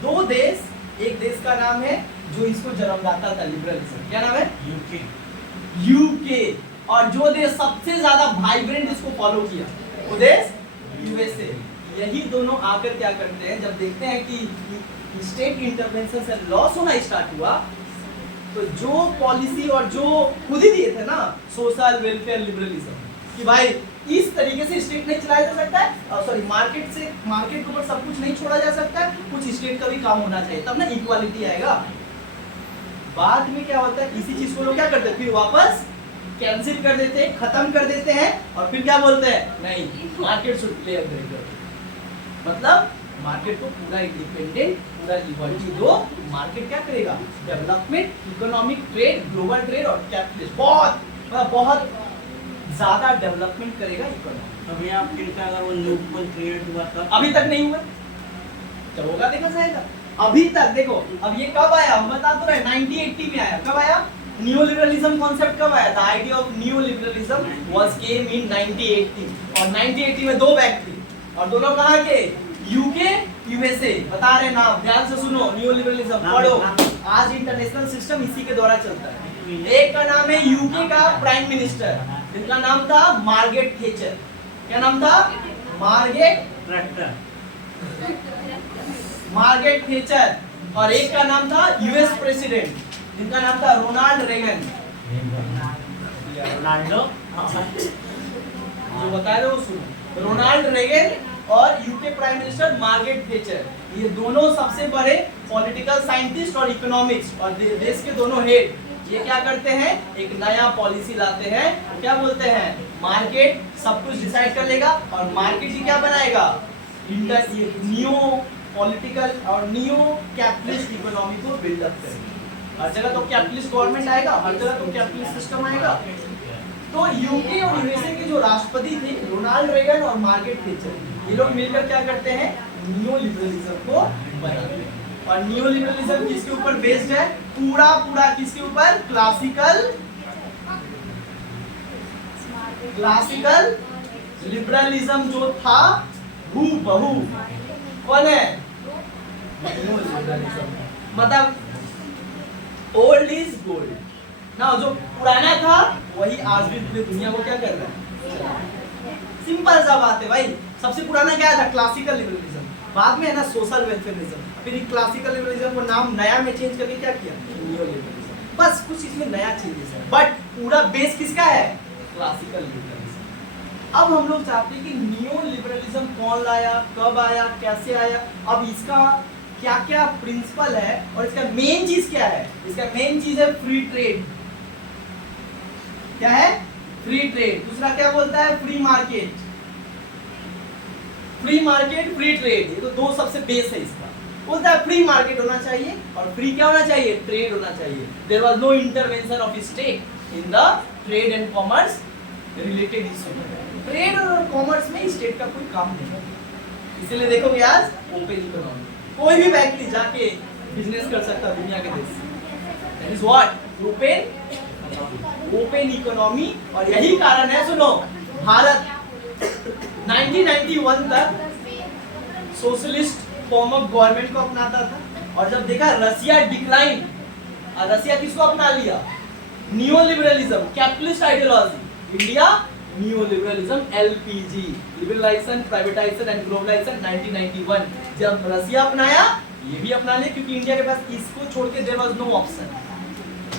दो देश, एक देश का नाम है जो इसको जन्मदाता था लिबरलिज्म, क्या नाम है? यूके। यूके। और जो देश सबसे ज्यादा वाइब्रेंट इसको फॉलो किया वो देश यूएसए। यही दोनों आकर क्या करते हैं, जब देखते हैं कि स्टेट इंटरवेंशन से लॉस होना स्टार्ट हुआ, तो जो पॉलिसी और जो खुद ही दिए थे ना सोशल वेलफेयर लिबरलिज्म, कि भाई इस तरीके से स्टेट नहीं चलाया जा सकता है, सॉरी मार्केट के ऊपर सब कुछ नहीं छोड़ा जा सकता है, कुछ स्टेट का भी काम होना चाहिए, तब ना इक्वालिटी आएगा। बाद में क्या होता है, इसी चीज को लोग क्या करते हैं, फिर वापस कैंसिल कर देते हैं, खत्म कर देते हैं, और फिर क्या बोलते हैं, नहीं market should play a greater role. मतलब मार्केट को पूरा इंडिपेंडेंट, पूरा लिबर्टी दो। मार्केट क्या करेगा, development, economic, trade, global trade और कैपिटलिस्ट, बहुत ज्यादा डेवलपमेंट करेगा इकोनॉमी। अभी आप कहते अगर वो न्यूक्लियर क्रिएट हुआ तब अभी तक नहीं हुआ, जब होगा देखा जाएगा। अभी तक देखो, अब ये कब आया, हम बता तो रहे 1980 में आया। कब आया? नियोलिबरलिज्म कॉन्सेप्ट कब आया? द आइडिया ऑफ नियोलिबरलिज्म वाज केम इन 1980। और 1980 में दो व्यक्ति, और दोनों कहाँ के? UK, USA. बता रहे नाम, ध्यान से सुनो, नियोलिबरलिज्म पढ़ो। आज इंटरनेशनल सिस्टम इसी के द्वारा चलता है। एक का नाम है यूके का प्राइम मिनिस्टर, जिनका नाम था मार्गरेट थैचर। क्या नाम था? Margaret Thatcher. और एक का नाम था यूएस प्रेसिडेंट, जिनका नाम था रोनाल्ड रेगन। रोनाल्डो जो बता रहे हो सुनो, रोनाल्ड रेगन और UK prime minister Margaret Thatcher, ये दोनों सबसे बड़े पॉलिटिकल साइंटिस्ट और इकोनॉमिक्स, और देश के दोनों हेड। ये क्या करते हैं, एक नया पॉलिसी लाते हैं, क्या बोलते हैं, मार्केट सब कुछ डिसाइड कर लेगा, और मार्केट ही क्या बनाएगा, नियो पॉलिटिकल और नियो कैपिटलिस्ट इकोनॉमी को बिल्डअप करेगा। हर जगह तो कैपिटलिस्ट गवर्नमेंट आएगा, हर जगह तो कैपिटलिस्ट सिस्टम आएगा। तो यूके और यूएसए के जो राष्ट्रपति थे रोनाल्ड रेगन और मार्गरेट थैचर, ये लोग मिलकर क्या करते हैं, नियो लिबरलिज्म को बनाते हैं। और नियो लिबरलिज्म किसके ऊपर बेस्ड है, पूरा किसके ऊपर, क्लासिकल लिबरलिज्म जो था हूबहू कौन है, नियो लिबरलिज्म। मतलब ओल्ड इज गोल्ड ना, जो पुराना था वही आज भी पूरी दुनिया को क्या कर रहा है। सिंपल सा बात है भाई, सबसे पुराना क्या था, क्लासिकल लिबरलिज्म, बाद में है ना सोशल वेलफेयरिज्म, फिर क्लासिकल लिबरलिज्म को नाम नया में चेंज करके क्या किया, नियो लिबरलिज्म। बस कुछ इसमें नया चेंजेस है, बट पूरा बेस किसका है, क्लासिकल लिबरलिज्म। अब हम लोग चाहते हैं कि नियो लिबरलिज्म कौन लाया, कब आया, कैसे आया, अब इसका क्या क्या प्रिंसिपल है, और इसका मेन चीज क्या है। इसका मेन चीज है फ्री ट्रेड। क्या है, फ्री ट्रेड। दूसरा क्या बोलता है, फ्री मार्केट, फ्री ट्रेड। ये तो दो सबसे बेस है इसका। बोलता है फ्री मार्केट होना चाहिए, और फ्री क्या होना चाहिए, ट्रेड होना चाहिए। There was no intervention of state in the trade and commerce related issue. Trade और कॉमर्स में स्टेट का कोई काम नहीं है, इसलिए देखोगे आज ओपन इकोनॉमी, कोई भी व्यक्ति जाके बिजनेस कर सकता है दुनिया के देश से। That is what open economy. और यही कारण है, सुनो, भारत 1991 तक सोशलिस्ट फॉर्म ऑफ गवर्नमेंट को अपनाता था, और जब देखा रसिया डिक्लाइन, रसिया किसको अपना लिया, neo liberalism, capitalist ideology. India neo liberalism, LPG, liberalisation, privatisation and globalisation 1991। जब रसिया अपनाया, ये भी अपना लिया, क्योंकि इंडिया के पास इसको छोड़ के देयर वाज नो ऑप्शन।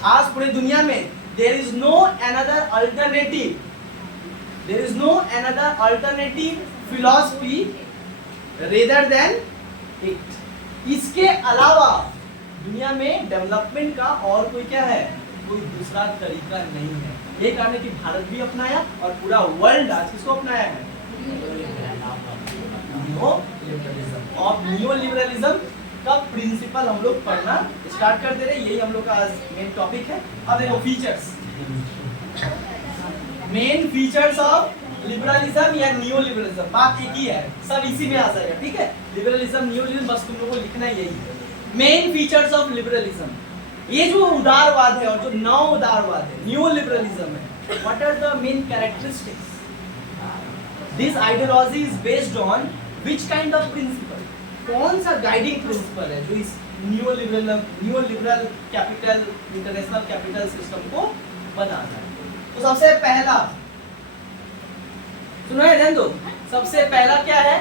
आज पूरे दुनिया में there is no another alternative philosophy rather than it. इसके अलावा दुनिया में डेवलपमेंट का और कोई क्या है, कोई दूसरा तरीका नहीं है। ये कारण है कि भारत भी अपनाया और पूरा वर्ल्ड आज किसको अपनाया है, नियो लिबरलिज्म का प्रिंसिपल हम लोग पढ़ना स्टार्ट कर दे रहे हैं। यही हम लोग का आज मेन टॉपिक है। अब देखो features, main features of liberalism या नियो लिबरलिज्म, बात एक ही है, सब इसी में आ जाएगा, ठीक है। लिबरलिज्म नियो लिबरलिज्म बस तुम लोगों को लिखना यही है। मेन फीचर्स ऑफ लिबरलिज्म, ये जो उदारवाद है और जो नव उदारवाद है, न्यू लिबरलिज्म है, what are the main characteristics? This ideology is based on which kind of principle? कौन सा गाइडिंग प्रिंसिपल है जो इस new liberal capital international capital system को बनाता है? तो सबसे पहला सुनो है, ध्यान दो, सबसे पहला क्या है,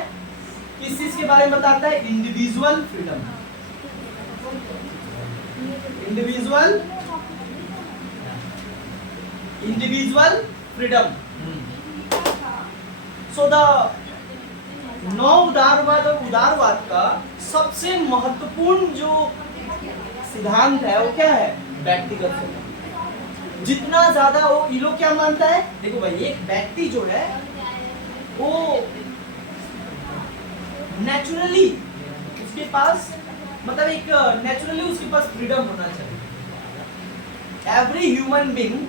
किस चीज के बारे में बताता है? Individual freedom. Individual freedom. So the नौ उदारवाद और उदारवाद का सबसे महत्वपूर्ण जो सिद्धांत है वो क्या है? व्यक्तिगत फ्रीडम। जितना ज्यादा वो ये लोग क्या मानता है, देखो भाई, एक व्यक्ति जो है वो नेचुरली उसके पास, मतलब एक नेचुरली उसके पास फ्रीडम होना चाहिए। Every human being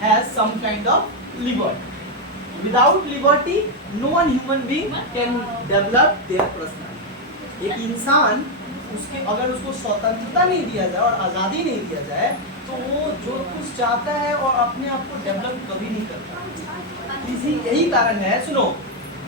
has some kind of liberty. Without liberty no one human being can develop their personality. एक इंसान, उसके अगर उसको स्वतंत्रता नहीं दिया जाए और आजादी नहीं दिया जाए तो वो जो कुछ चाहता है और अपने आप को डेवलप कभी नहीं करता। यही कारण है, सुनो,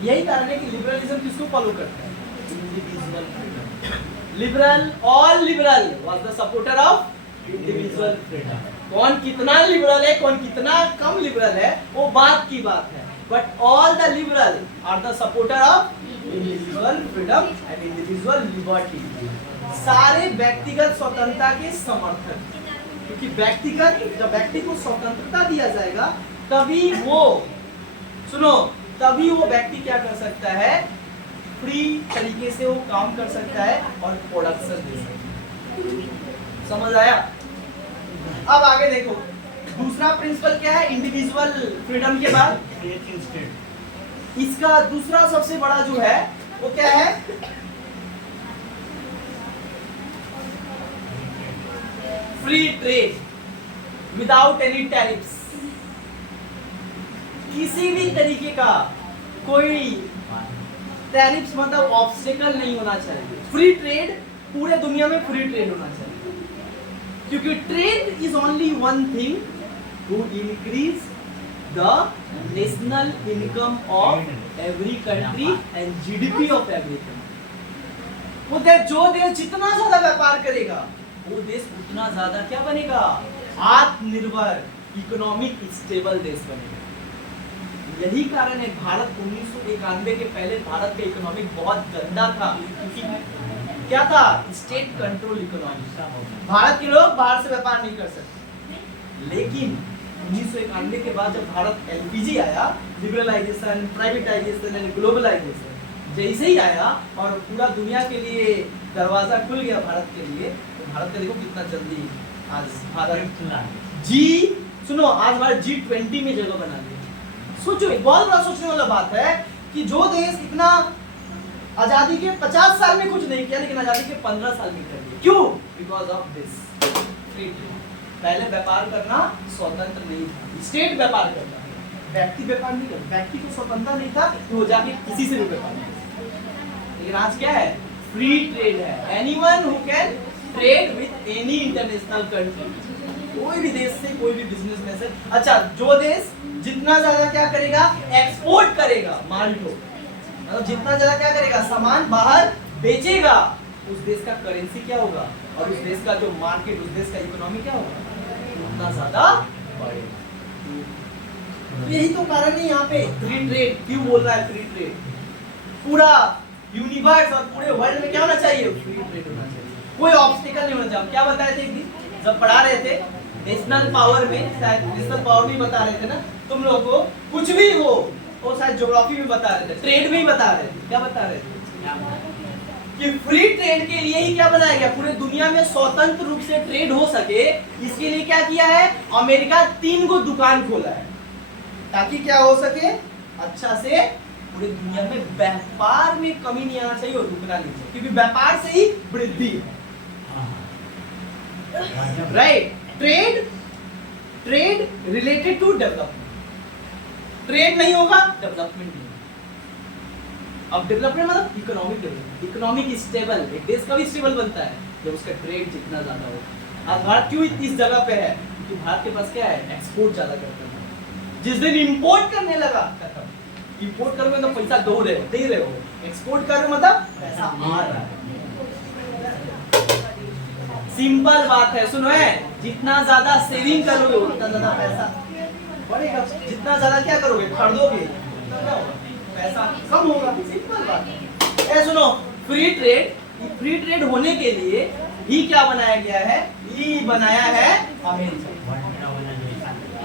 यही कारण है कि लिबरलिज्म किसको फॉलो करता है? Individual freedom. Liberal, all liberal was the supporter of individual freedom. कौन कितना लिबरल है, कौन कितना कम लिबरल है, वो बात की बात है, but all the liberal are the supporter of individual freedom and individual liberty. सारे व्यक्तिगत स्वतंत्रता के समर्थक, क्योंकि व्यक्तिगत, जब व्यक्ति को स्वतंत्रता दिया जाएगा तभी वो, सुनो, तभी वो व्यक्ति क्या कर सकता है? फ्री तरीके से वो काम कर सकता है और प्रोडक्शन दे सकता है। समझ आया? अब आगे देखो, दूसरा प्रिंसिपल क्या है इंडिविजुअल फ्रीडम के बाद? इसका दूसरा सबसे बड़ा जो है वो क्या है? Free trade without any tariffs. किसी भी तरीके का कोई टैरिफ्स मतलब ऑब्स्टेकल नहीं होना चाहिए। फ्री ट्रेड, पूरे दुनिया में फ्री ट्रेड होना चाहिए, क्योंकि trade is only one thing to increase the national income of every country and GDP of every country. वो देश, जो देश जितना ज्यादा व्यापार करेगा वो देश उतना ज्यादा क्या बनेगा? आत्मनिर्भर, इकोनॉमिक स्टेबल देश बनेगा। यही कारण है भारत 1991 के पहले भारत का इकोनॉमिक बहुत गंदा था, क्योंकि क्या था? State control economy. भारत के लोग बाहर से व्यापार नहीं कर सकते। लेकिन 1991 के बाद जब भारत एलपीजी आया, लिबरलाइजेशन, प्राइवेटाइजेशन एंड ग्लोबलाइजेशन जैसे ही आया और पूरा दुनिया के लिए दरवाजा खुल गया भारत के लिए, तो भारत का देखो कितना जल्दी आज भारत जी, सुनो, आज भारत G20 में जगह बना लिया। सोचो, एक बहुत बड़ा सोचने वाला बात है कि जो देश इतना आजादी के 50 साल में कुछ नहीं किया, लेकिन आजादी के 15 साल में कर दिया। क्यों? Because of this free trade. पहले व्यापार करना स्वतंत्र नहीं था, स्टेट व्यापार करता था, व्यक्ति व्यापार नहीं करता। व्यक्ति को स्वतंत्रता नहीं था कि वो जाके किसी से भी व्यापार नहीं करता। लेकिन आज क्या है? फ्री ट्रेड है। Anyone who can trade with any international country. कोई भी देश से कोई भी बिजनेसमैन से। अच्छा, जो देश जितना ज्यादा क्या करेगा? एक्सपोर्ट करेगा माल को, मतलब जितना ज्यादा क्या करेगा? सामान बाहर बेचेगा, उस देश का करेंसी क्या होगा और उस देश का जो मार्केट, उस देश का इकोनॉमी क्या होगा? उतना ज्यादा बढ़ेगा। यही तो कारण है यहाँ पे फ्री ट्रेड क्यों बोल रहा है। फ्री ट्रेड पूरा यूनिवर्स और पूरे वर्ल्ड में क्या होना चाहिए? फ्री ट्रेड होना चाहिए, कोई ऑब्स्टिकल नहीं होना चाहिए। क्या बताए थे एक दिन जब पढ़ा रहे थे नेशनल पावर में, शायद नेशनल पावर में बता रहे थे ना तुम लोगों को, कुछ भी हो, वो शायद ज्योग्राफी में बता रहे थे, ट्रेड में ही बता रहे थे। क्या बता रहे थे? कि फ्री ट्रेड के लिए ही क्या बनाया गया? पूरे दुनिया में स्वतंत्र रूप से ट्रेड हो सके, इसके लिए क्या किया है? अमेरिका 3 को दुकान खोला है, ताकि क्या हो सके? अच्छा से पूरे दुनिया में व्यापार में कमी नहीं आना चाहिए और रुकना नहीं चाहिए, क्योंकि व्यापार से ही वृद्धि है। Right? Trade related to development. Trade नहीं होगा, डेवलपमेंट नहीं होगा। अब डेवलपमेंट मतलब इकोनॉमिक डेवलपमेंट, इकोनॉमिक स्टेबल, एक देश का भी स्टेबल बनता है जब उसका ट्रेड जितना ज्यादा हो। आज भारत क्यों इस जगह पे है? क्योंकि भारत के पास क्या है, एक्सपोर्ट ज्यादा करता है। जिस दिन इंपोर्ट करने लगा, खत्म। इंपोर्ट करोगे तो पैसा दे रहे हो, एक्सपोर्ट कर रहे हो मतलब पैसा आ रहा है। सिंपल बात है, सुनो है, जितना ज्यादा सेविंग करोगे उतना ज्यादा पैसा बढ़ेगा, जितना ज्यादा क्या करोगे, खरीदोगे, पैसा कम होगा। सिंपल बात है। ए सुनो, फ्री ट्रेड होने के लिए ही क्या बनाया गया है, ये बनाया है अमेरिका,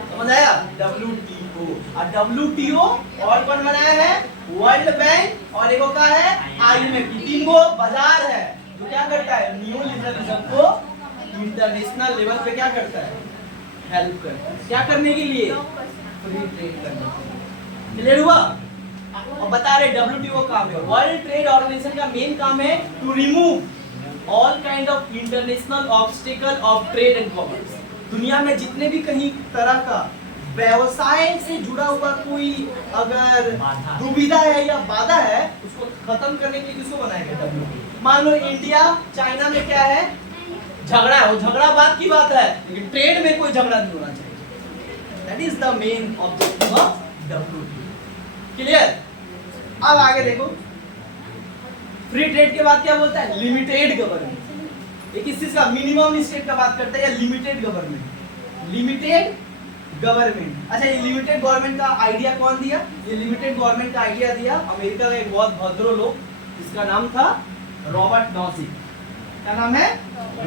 समझ आया, WTO। और WTO और कौन बनाया है, वर्ल्ड बैंक, और एक का है IMF। तीन को बाजार है जो क्या करता है, न्यू लिबरलिज्म को इंटरनेशनल लेवल पे क्या करता है, हेल्प करता है। क्या करने के लिए, फ्री ट्रेड करने के लिए। क्लियर हुआ? और बता रहे WTO काम है, वर्ल्ड ट्रेड ऑर्गेनाइजेशन का मेन काम है to remove all kind of international obstacle of trade and commerce. दुनिया में जितने भी कहीं तरह का व्यवसाय से जुड़ा हुआ कोई अगर दुविधा है या बाधा है, उसको खत्म करने के लिए किसको बनाया गया, WTO। मान लो इंडिया चाइना में क्या है, झगड़ा है, वो झगड़ा बात की बात है, लेकिन ट्रेड में कोई झगड़ा नहीं होना चाहिए। That is the main objective of WTO। Clear? अब आगे देखो, फ्री ट्रेड के बाद क्या बोलता है, लिमिटेड गवर्नमेंट। एक इस चीज का मिनिमम स्टेट का बात करता है, या लिमिटेड गवर्नमेंट। लिमिटेड गवर्नमेंट, अच्छा ये लिमिटेड गवर्नमेंट का आइडिया कौन दिया, ये लिमिटेड गवर्नमेंट का आइडिया दिया अमेरिका का एक बहुत भद्रो लोग, जिसका नाम था रॉबर्ट नॉजिक। क्या नाम है,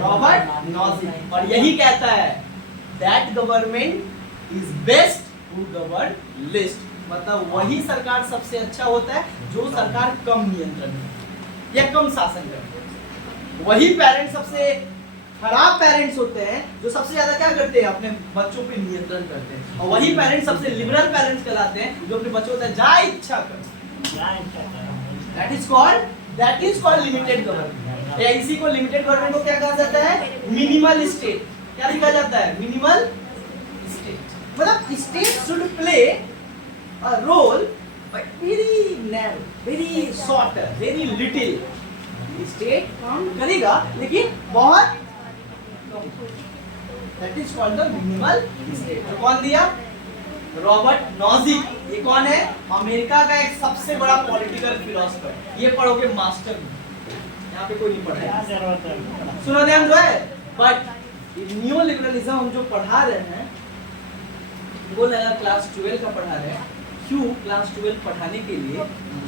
रॉबर्ट नॉजिक। और यही कहता है that government is best who govern list, मतलब वही सरकार सबसे अच्छा होता है जो सरकार कम नियंत्रण में या कम शासन करती है। वही पेरेंट्स सबसे खराब पेरेंट्स होते हैं जो सबसे ज्यादा क्या करते हैं, अपने बच्चों पे नियंत्रण करते हैं। और वही पेरेंट्स सबसे लिबरल पेरेंट्स कहलाते हैं जो अपने बच्चों को जा इच्छा कर। That is called limited government. या इसी को लिमिटेड गवर्नमेंट को क्या कहा जाता है, मिनिमल स्टेट। क्या लिखा जाता है, मिनिमल स्टेट। मतलब state should play a role but very narrow, very shorter, very little. State काम करेगा लेकिन बहुत कम। That is called the minimal state. तो कौन दिया, रॉबर्ट नॉजिक। ये कौन है, अमेरिका का एक सबसे बड़ा पॉलिटिकल फिलोसफर। ये पढ़ोगे मास्टर में, यहाँ पे कोई नहीं पढ़ाएगा, सुनो ध्यान दो है। बट न्यू लिबरलिज्म हम जो पढ़ा रहे हैं वो लगा क्लास 12 का पढ़ा रहे हैं। क्यों क्लास 12 पढ़ाने के लिए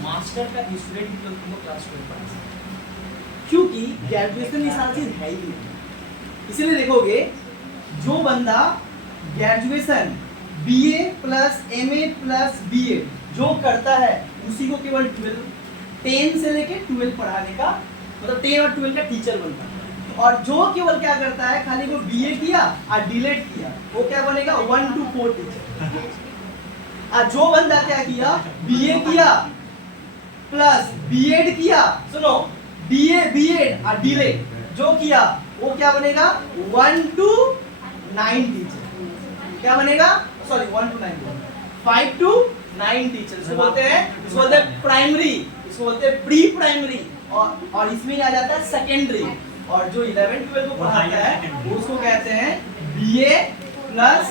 मास्टर का स्टूडेंट तुमको क्लास 12 पढ़ा सकते, क्योंकि ग्रेजुएशन ये सारी चीज है ही नहीं। इसीलिए देखोगे जो बंदा graduation BA plus MA plus BA जो करता है उसी को केवल 10 से लेके 12 पढ़ाने का, मतलब 10 और 12 का टीचर बनता है। और जो केवल क्या करता है, खाली वो BA किया और डिलेट किया, वो क्या बनेगा, 1 to 4 टीचर। और जो बंदा क्या किया, BA किया प्लस B.Ed किया, सुनो BA B.Ed और डिलेट जो किया, वो क्या बनेगा, 1 to 9 टीचर। क्या बनेगा, सॉरी 1 to 9, 5 to 9 टीचर। इसको बोलते हैं प्राइमरी, इसको बोलते हैं प्री प्राइमरी, और इसमें आ जाता है सेकेंडरी। और जो 11 12 को पढ़ाता है उसको कहते हैं BA plus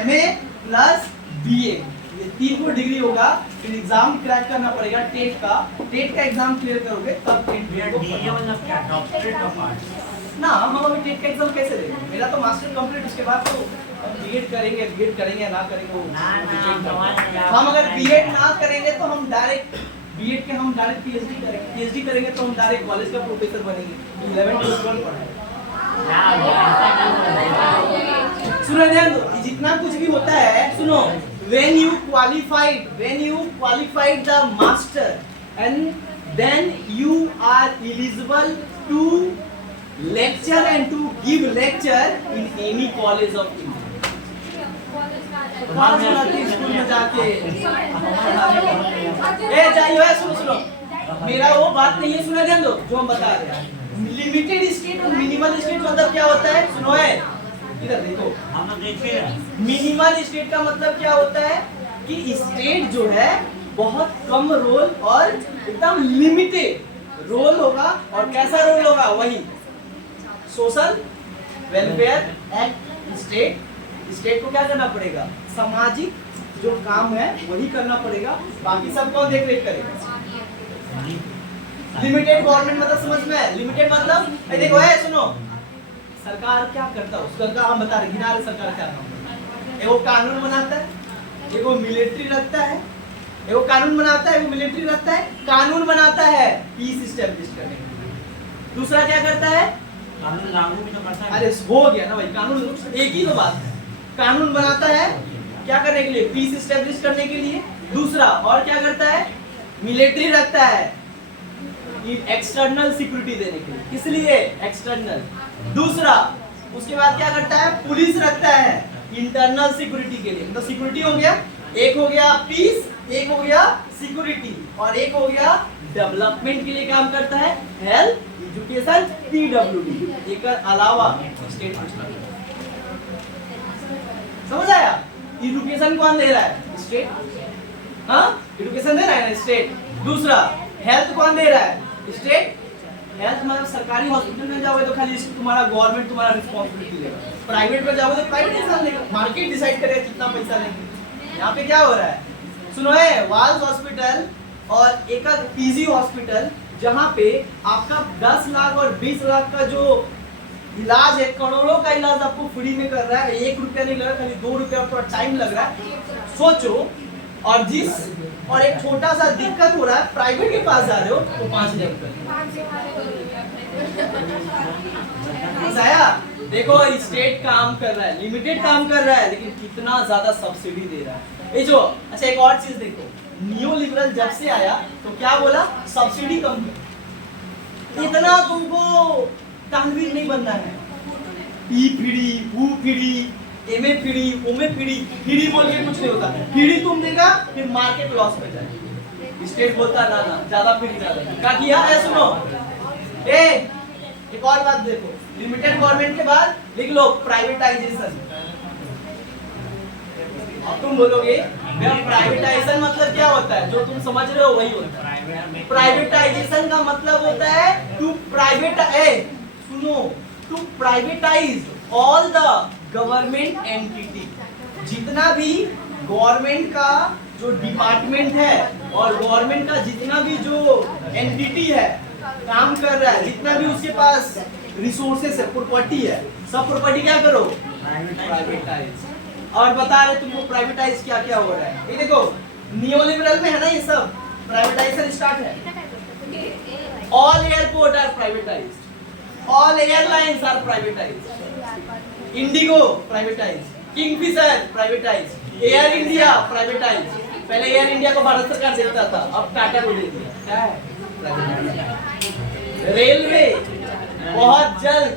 MA plus BA। ये 3 को डिग्री होगा। फिर एग्जाम क्रैक करना पड़ेगा टेट का एग्जाम क्लियर करोगे तब ना। हम अभी टेट का एग्जाम कैसे देंगे, मेरा तो मास्टर कंप्लीट, उसके बाद तो बीएड करेंगे ना करेंगे। हम अगर बीएड ना करेंगे तो हम डायरेक्ट बीएड के हम डायरेक्ट पीएचडी करेंगे तो हम डायरेक्ट कॉलेज का प्रोफेसर बनेंगे। 11 12 पढ़ाएंगे। सुनो ध्यान दो, जितना कुछ भी होता है, सुनो, when you qualified the master and then you are eligible to lecture and to give lecture in any college of India। School में जाके जाइए, सुनो मेरा वो बात नहीं है, सुना ध्यान दो जो हम बता रहे हैं। लिमिटेड स्टेट और मिनिमल स्टेट मतलब क्या होता है, सुनो है इधर देखो। मिनिमल स्टेट का मतलब क्या होता है, कि स्टेट जो है बहुत कम रोल और एकदम लिमिटेड रोल होगा, और कैसा रोल होगा, वही सोशल वेलफेयर एक्ट। स्टेट को क्या करना पड़ेगा, सामाजिक जो काम है वही करना पड़ेगा, बाकी सब कौन देख रेख करेगा। लिमिटेड गवर्नमेंट मतलब समझ में है, लिमिटेड मतलब देखो है, सुनो सरकार क्या करता है उसका हम बता रहे, गिना रहे सरकार क्या काम करता है। एगो कानून बनाता है, एगो मिलिट्री रखता है, एगो कानून बनाता है, एगो मिलिट्री रखता है। कानून बनाता है पीस एस्टेब्लिश करने के लिए, दूसरा क्या करता है, कानून लागू भी तो करता है। अरे हो गया ना भाई, कानून एक ही तो बात है। कानून बनाता है क्या करने के लिए, पीस एस्टेब्लिश करने के लिए। दूसरा और क्या करता है, मिलिट्री रखता है एक्सटर्नल सिक्योरिटी देने के लिए, किस लिए, एक्सटर्नल। दूसरा उसके बाद क्या करता है, पुलिस रखता है इंटरनल सिक्योरिटी के लिए। तो सिक्योरिटी हो गया, एक हो गया पीस, एक हो गया सिक्योरिटी, और एक हो गया डेवलपमेंट के लिए काम करता है हेल्थ, एजुकेशन, पीडब्ल्यूडी। एक अलावा स्टेट समझ आया। एजुकेशन कौन दे रहा है, स्टेट, हाँ एजुकेशन दे रहा है ना स्टेट। दूसरा हेल्थ कौन दे रहा है, स्टेट। हेल्थ मतलब सरकारी हॉस्पिटल में जाओगे तो खाली तुम्हारा गवर्नमेंट तुम्हारा रिस्पांसिबिलिटी लेगा, प्राइवेट में जाओगे तो प्राइवेट इंसान लेगा, मार्केट डिसाइड करेगा कितना पैसा लेंगे। यहाँ पे क्या हो रहा है, सुनो है, वाल्स हॉस्पिटल और एक पीजी हॉस्पिटल, जहाँ पे आपका 10 लाख और 20 लाख का जो इलाज है, करोड़ों का इलाज आपको फ्री में कर रहा है, 1 रुपया नहीं लग रहा, खाली 2 रुपया, थोड़ा टाइम लग रहा है, सोचो। और एक छोटा सा दिक्कत हो रहा है, प्राइवेट के पास जा रहे हो तो 5,000 रुपया। देखो स्टेट काम कर रहा है, लिमिटेड काम कर रहा है, लेकिन कितना ज्यादा सब्सिडी दे रहा है। ये जो अच्छा एक और चीज देखो, नियो लिबरल जब से आया तो क्या बोला, सब्सिडी कम कर। इतना तुमको तानवीर नहीं बनना है, ई फ्री, वो फ्री, एमए फ्री, ओमे फ्री, फ्री बोल के कुछ नहीं होता। फ्री तुम देगा फिर मार्केट लॉस में जाएगी। स्टेट बोलता ना ना ज्यादा फ्री ज्यादा क्या किया है, सुनो एक और बात देखो, लिमिटेड गवर्नमेंट के बाद लिख लो प्राइवेटाइजेशन। अब तुम बोलोगे प्राइवेटाइजेशन मतलब क्या होता है, जो तुम समझ रहे हो वही होता है। प्राइवेटाइजेशन का मतलब होता है to privatise all the government entity. जितना भी गवर्नमेंट का जो डिपार्टमेंट है और गवर्नमेंट का जितना भी जो एंटिटी है काम कर रहा है, जितना भी उसके पास रिसोर्सेस है, प्रॉपर्टी है, सब प्रॉपर्टी क्या करो, प्राइवेटाइज। और बता रहे तुमको प्राइवेटाइज क्या क्या हो रहा है। ये देखो नियोलिबरल में है ना, ये सब प्राइवेटाइजेशन स्टार्ट है। All airport are privatised, all airlines are privatised, IndiGo privatise, Kingfisher privatise, Air India privatise. पहले एयर इंडिया को भारत सरकार देखता था, अब टाटा को दे दिया। क्या है, रेलवे बहुत जल्द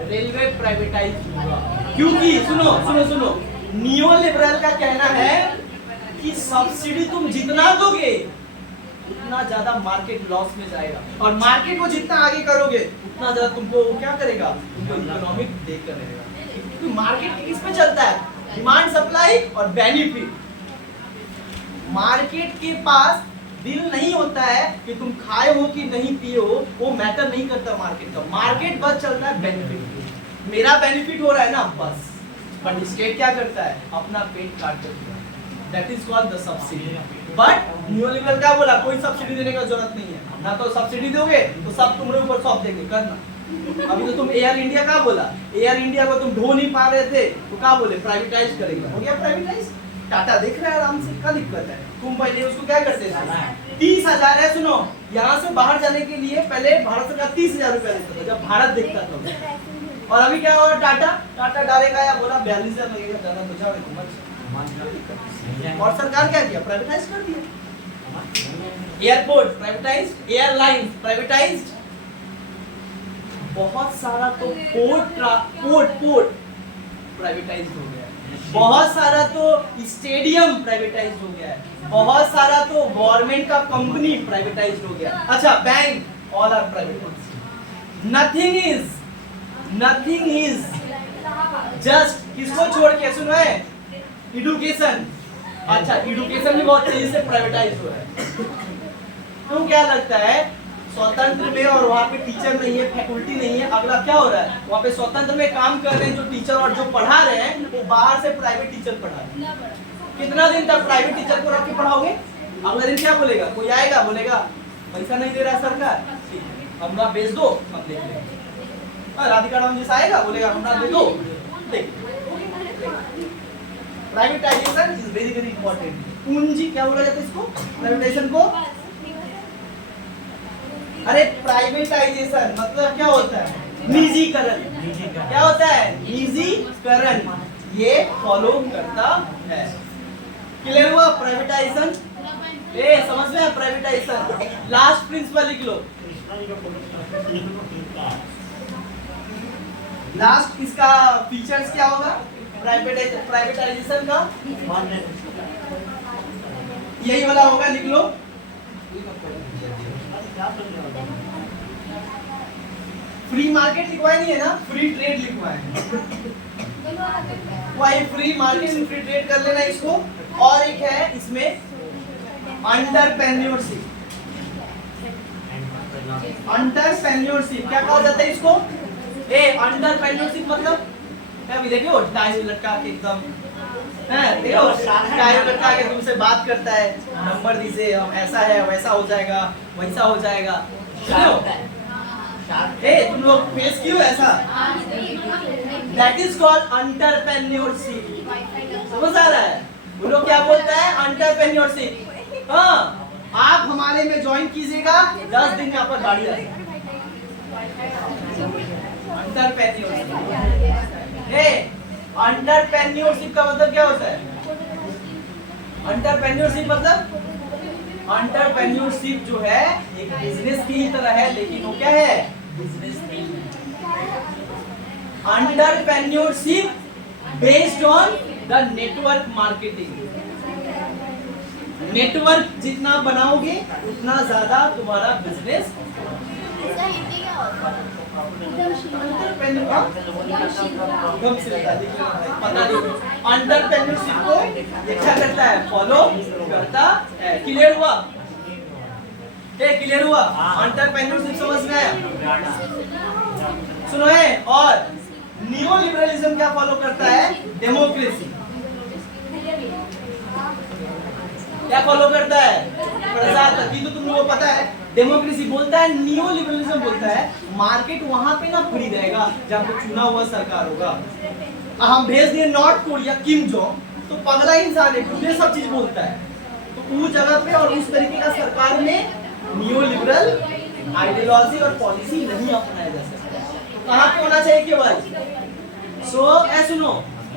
रेलवे प्राइवेटाइज होगा, क्योंकि सुनो नियो लिबरल का कहना है कि सब्सिडी तुम जितना दोगे उतना ज्यादा मार्केट लॉस में जाएगा, और मार्केट को जितना आगे करोगे उतना ज्यादा तुमको क्या करेगा, तुमको इकोनॉमिक देख करेगा। क्योंकि मार्केट किस पे चलता है, डिमांड सप्लाई और बेनिफिट। मार्केट के पास दिल नहीं होता है कि तुम खाए हो कि नहीं पिए हो, वो मैटर नहीं करता मार्केट का। मार्केट बस चलता है बेनिफिट, मेरा बेनिफिट हो रहा है ना बस। बट स्टेट क्या करता है, अपना पेट काट देता है, that is called the subsidy. But neoliberal क्या बोला, कोई सब्सिडी देने का जरूरत नहीं है, ना तो सब्सिडी दोगे तो सब तुम्हारे ऊपर सौंप देंगे करना। अभी तो तुम एयर इंडिया का बोला, एयर इंडिया को तुम ढो नहीं पा रहे थे तो क्या बोले, प्राइवेटाइज करेंगे, हो गया प्राइवेटाइज। टाटा देख रहा है आराम से, क्या दिक्कत है। तुम पहले उसको क्या करते थे, 30,000 है, सुनो यहाँ से बाहर जाने के लिए पहले भारत सरकार 30,000 रुपया देता था जब भारत देखता था। और अभी क्या हुआ, टाटा डालेगा या बोला 42,000 लगेगा, जाना तो जाओ मत। और सरकार क्या किया, प्राइवेटाइज कर दिया। एयरपोर्ट प्राइवेटाइज्ड, एयरलाइंस प्राइवेटाइज्ड, बहुत सारा तो पोर्ट प्राइवेटाइज्ड हो गया, बहुत सारा तो स्टेडियम प्राइवेटाइज्ड हो गया है, बहुत सारा तो गवर्नमेंट का कंपनी प्राइवेटाइज्ड हो गया। अच्छा bank, all are privatised. Nothing is just, किसको छोड़ के, सुनो है, एडुकेशन, अच्छा एडुकेशन भी बहुत तेजी से प्राइवेटाइज हो रहा है। तो क्या लगता है स्वतंत्र में, और वहाँ पे टीचर नहीं है, फैकल्टी नहीं है, अगला क्या हो रहा है, वहाँ पे स्वतंत्र में काम कर रहे हैं जो टीचर और जो पढ़ा रहे हैं वो बाहर से प्राइवेट टीचर पढ़ा रहे हैं। कितना दिन तक प्राइवेट टीचर को रख के पढ़ाओगे? अगला दिन क्या बोलेगा, कोई आएगा बोलेगा पैसा नहीं दे रहा है सरकार, ठीक है हमरा भेज दो, हम देख लेंगे। राधिका राम जी आएगा बोलेगा हमरा दे दो, देख। Privatisation is very very important. पूंजी क्या बोला जाता है इसको, प्राइवेटाइजेशन को? अरे प्राइवेटाइजेशन मतलब क्या होता है, निजीकरण। क्या होता है, निजीकरण, ये फॉलो करता है। क्लियर हुआ प्राइवेटाइजेशन? ए समझ में आया प्राइवेटाइजेशन? लास्ट प्रिंसिपल लिख लो, लास्ट इसका फीचर्स क्या होगा प्राइवेटाइजेशन का, यही वाला होगा, लिख लो। फ्री मार्केट लिखवाया नहीं है ना, फ्री ट्रेड लिखवाया है। वही फ्री मार्केट में फ्री ट्रेड कर लेना इसको। और एक है इसमें एंटरप्रेन्योरशिप। एंटरप्रेन्योरशिप क्या कहा जाता है इसको? ए एंटरप्रेन्योरशिप मतलब क्या, भी देखो टाई लटका के एकदम है, देखो टाई लटका के तुमसे बात करता है, नंबर दीजिए, हम ऐसा है वैसा हो जाएगा, वैसा हो जाएगा। चलो ए तुम लोग फेस क्यों ऐसा, दैट इज कॉल्ड एंटरप्रेन्योरशिप। समझ आ रहा है? वो लोग क्या बोलता है, एंटरप्रेन्योरशिप। हाँ आप हमारे में ज्वाइन कीजिएगा, 10 दिन में आपका गाड़ी आ जाएगा। एंटरप्रेन्योरशिप का मतलब क्या होता है? एंटरप्रेन्योरशिप मतलब, एंटरप्रेन्योरशिप जो है एक बिजनेस की ही तरह है, लेकिन वो क्या है, बिजनेस नहीं है। Entrepreneurship based on the network marketing. Network जितना बनाओगे उतना ज्यादा तुम्हारा बिजनेस। एंटरप्रेन्योरशिप को ये क्या करता है, फॉलो करता है। क्लियर हुआ? क्लियर हुआ? एंटरप्रेन्योरशिप समझ में आया? सुनो है। और नियो लिबरलिज्म क्या फॉलो करता है, डेमोक्रेसी। क्या फॉलो करता है, प्रजातंत्र। तो तुम लोगों को पता है डेमोक्रेसी बोलता है, नियो लिबरलिज्म बोलता है मार्केट वहां पे ना फ्री रहेगा जहां पे चुना हुआ सरकार होगा। हम भेज दिए नॉर्थ कोरिया किम जोंग, तो पगला इंसान है, ये सब चीज बोलता है। तो उस जगह पे और उस तरीके का सरकार में नियो लिबरल आइडियोलॉजी और पॉलिसी नहीं अपनाया जा सकता। तो कहाँ पे होना चाहिए केवल? सुनो,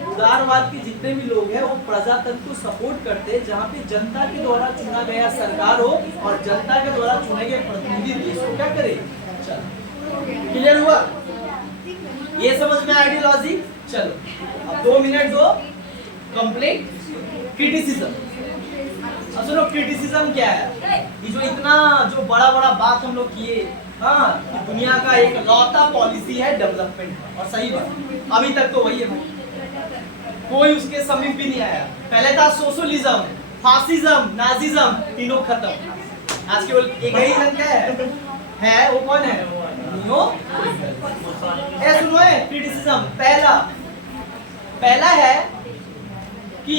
उदारवाद के जितने भी लोग हैं वो प्रजातंत्र को सपोर्ट करते हैं, जहाँ पे जनता के द्वारा चुना गया सरकार हो और जनता के द्वारा चुने गए प्रतिनिधि देश को क्या करे। चलो क्लियर हुआ? ये समझ में आइडियोलॉजी। चलो अब 2 मिनट दो, कंप्लीट। क्रिटिसिज्म। अब सुनो क्रिटिसिज्म क्या है, ये जो इतना जो बड़ा बड़ा बात हम लोग किए, हाँ कि दुनिया का एक लौता पॉलिसी है डेवलपमेंट, और सही बात अभी तक तो वही है, कोई उसके समीप भी नहीं आया। पहले था सोशलिज्म, फासिज्म, नाजिज्म, तीनों खत्म। आज केवल एक ही जन का है वो कौन है, नियो। सुनो है क्रिटिसिज्म। पहला है कि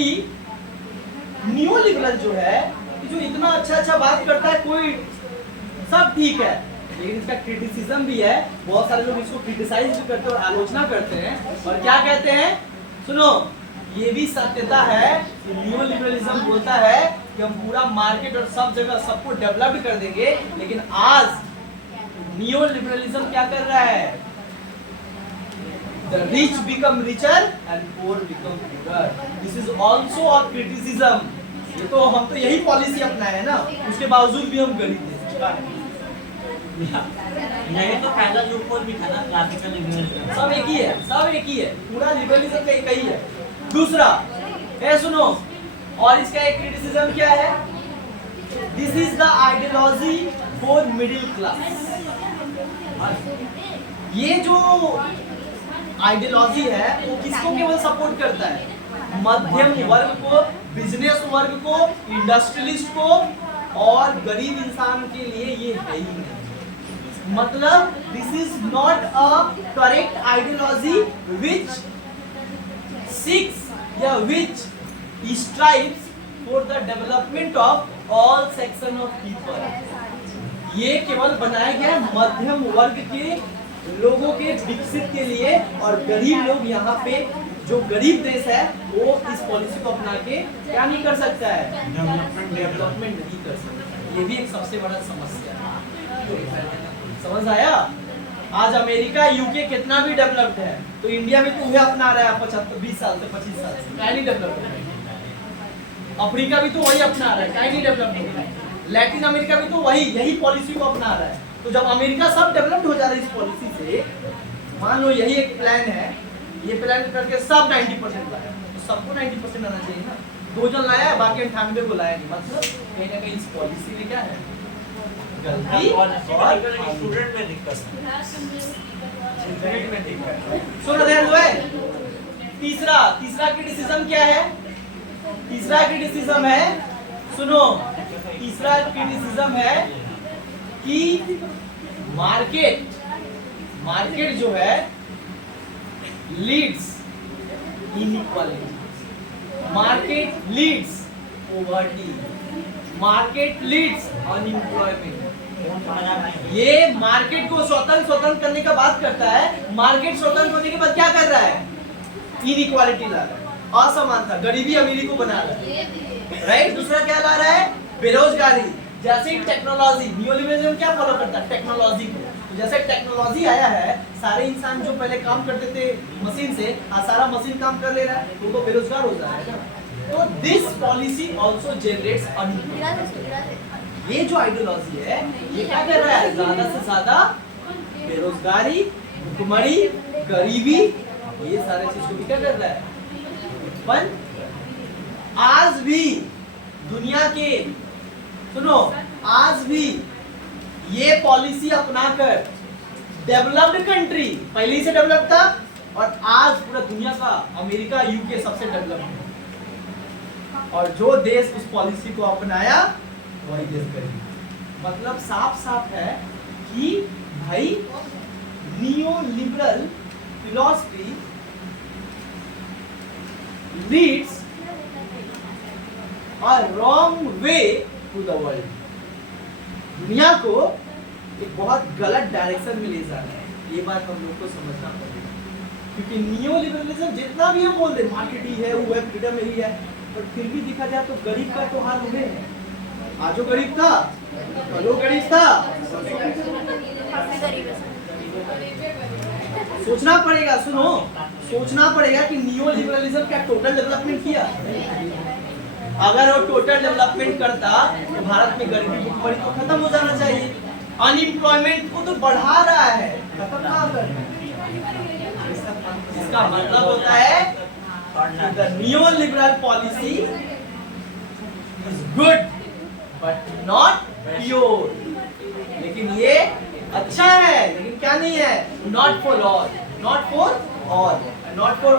नियो लिबरल जो है, जो इतना अच्छा बात करता है, कोई सब ठीक है, लेकिन इसका क्रिटिसिज्म भी है। बहुत सारे लोग इसको क्रिटिसाइज भी करते हैं और आलोचना करते हैं, और क्या कहते हैं, सुनो ये भी सत्यता है कि नियो लिबरलिज्म बोलता है कि हम पूरा मार्केट और सब जगह सबको डेवलप कर देंगे, लेकिन आज नियो लिबरलिज्म क्या कर रहा है, the rich become richer and poor become poor. This is also a criticism. ये तो हम तो यही पॉलिसी अपनाए है ना, उसके बावजूद भी हम गरीब थे। नहीं तो पहला जो ऊपर भी था ना क्लासिकल लिबरलिज्म, सब एक ही है, सब एक ही है, पूरा लिबरलिज्म का एक ही है। दूसरा सुनो, और इसका एक क्रिटिसिज्म क्या है, this is the ideology for middle class. ये जो आइडियोलॉजी है वो किसको केवल सपोर्ट करता है, मध्यम वर्ग को, बिजनेस वर्ग को, इंडस्ट्रियलिस्ट को, और गरीब इंसान के लिए ये है ही नहीं। मतलब this is not a correct ideology which seeks या which strives for the development of all section of people. ये केवल बनाया गया है मध्यम वर्ग के लोगों के विकसित के लिए, और गरीब लोग यहाँ पे, जो गरीब देश है, वो इस पॉलिसी को अपना के क्या नहीं कर सकता है, डेवलपमेंट नहीं कर सकता। ये भी एक सबसे बड़ा समस्या है। समझ आया? आज अमेरिका, यूके कितना भी डेवलप्ड है, तो इंडिया भी तो वही अपना रहा है 20 साल से 25 साल से, क्या नहीं डेवलप्ड है। अफ्रीका भी तो वही अपना रहा है, क्या नहीं डेवलप्ड हो रहा है। लैटिन अमेरिका भी तो वही यही पॉलिसी को अपना रहा है। तो जब अमेरिका सब डेवलप्ड हो जा रही है इस पॉलिसी से, मान लो यही एक प्लान है, ये प्लान करके सब 90% लाया, तो सबको 90% आना चाहिए ना। 2 जन लाया है, बाकी 98 को लाया नहीं। मतलब कहीं ना कहीं इस पॉलिसी में क्या है, गलती और स्टूडेंट में दिक्कत सुनो ध्यान दो। तीसरा क्रिटिसिज्म क्या है? तीसरा क्रिटिसिज्म है, सुनो, तीसरा क्रिटिसिज्म है कि मार्केट जो है leads inequality, market leads poverty, market leads unemployment. ये मार्केट को स्वतंत्र करने का बात करता है। मार्केट स्वतंत्र होने के बाद क्या कर रहा है? इनइक्वालिटी ला रहा है, असमानता, गरीबी अमीरी को बना रहा है, राइट। दूसरा क्या ला रहा है? बेरोजगारी। जैसे टेक्नोलॉजी, नियोलिबरलिज्म क्या फॉलो करता है? टेक्नोलॉजी को। तो जैसे टेक्नोलॉजी आया है, सारे इंसान जो पहले काम करते थे मशीन से, आज सारा मशीन काम कर ले रहा है, तो वो बेरोजगार हो जा रहा है ना। तो this policy also generates unemployment. ये जो आइडियोलॉजी है, ये क्या कर रहा है? ज्यादा से ज्यादा बेरोजगारी, भुखमरी, गरीबी, ये सारे चीज को भी क्या कर रहा है? पर आज भी दुनिया के, सुनो, आज भी ये पॉलिसी अपनाकर डेवलप्ड कंट्री, पहले से डेवलप था और आज पूरा दुनिया का अमेरिका, यूके सबसे डेवलप्ड है, और जो देश उस पॉलिसी को अपनाया वही देश गरीब। मतलब साफ है कि भाई neo liberal philosophy leads a wrong way to the world। दुनिया को एक बहुत गलत डायरेक्शन में ले जा रहा है। ये बात हम लोग को समझना पड़ेगा, क्योंकि नियो लिबरलिज्म जितना भी हम बोल दे, मार्केट ही है, वो है, फ्रीडम ही है, पर फिर भी देखा जाए तो गरीब का तो हाल हुए है। आजो गरीब था, कलो गरीब था। सोचना पड़ेगा, सुनो, सोचना पड़ेगा कि नियो लिबरलिज्म क्या टोटल डेवलपमेंट किया? अगर वो टोटल डेवलपमेंट करता तो भारत में गरीबी, भुखमरी तो खत्म हो जाना चाहिए। अनएम्प्लॉयमेंट को तो बढ़ा रहा है, खत्म कहाँ कर रहा है? इसका मतलब होता है the neo liberal policy is good but not pure. लेकिन ये अच्छा है, लेकिन क्या नहीं है? Not for all, not for all, not for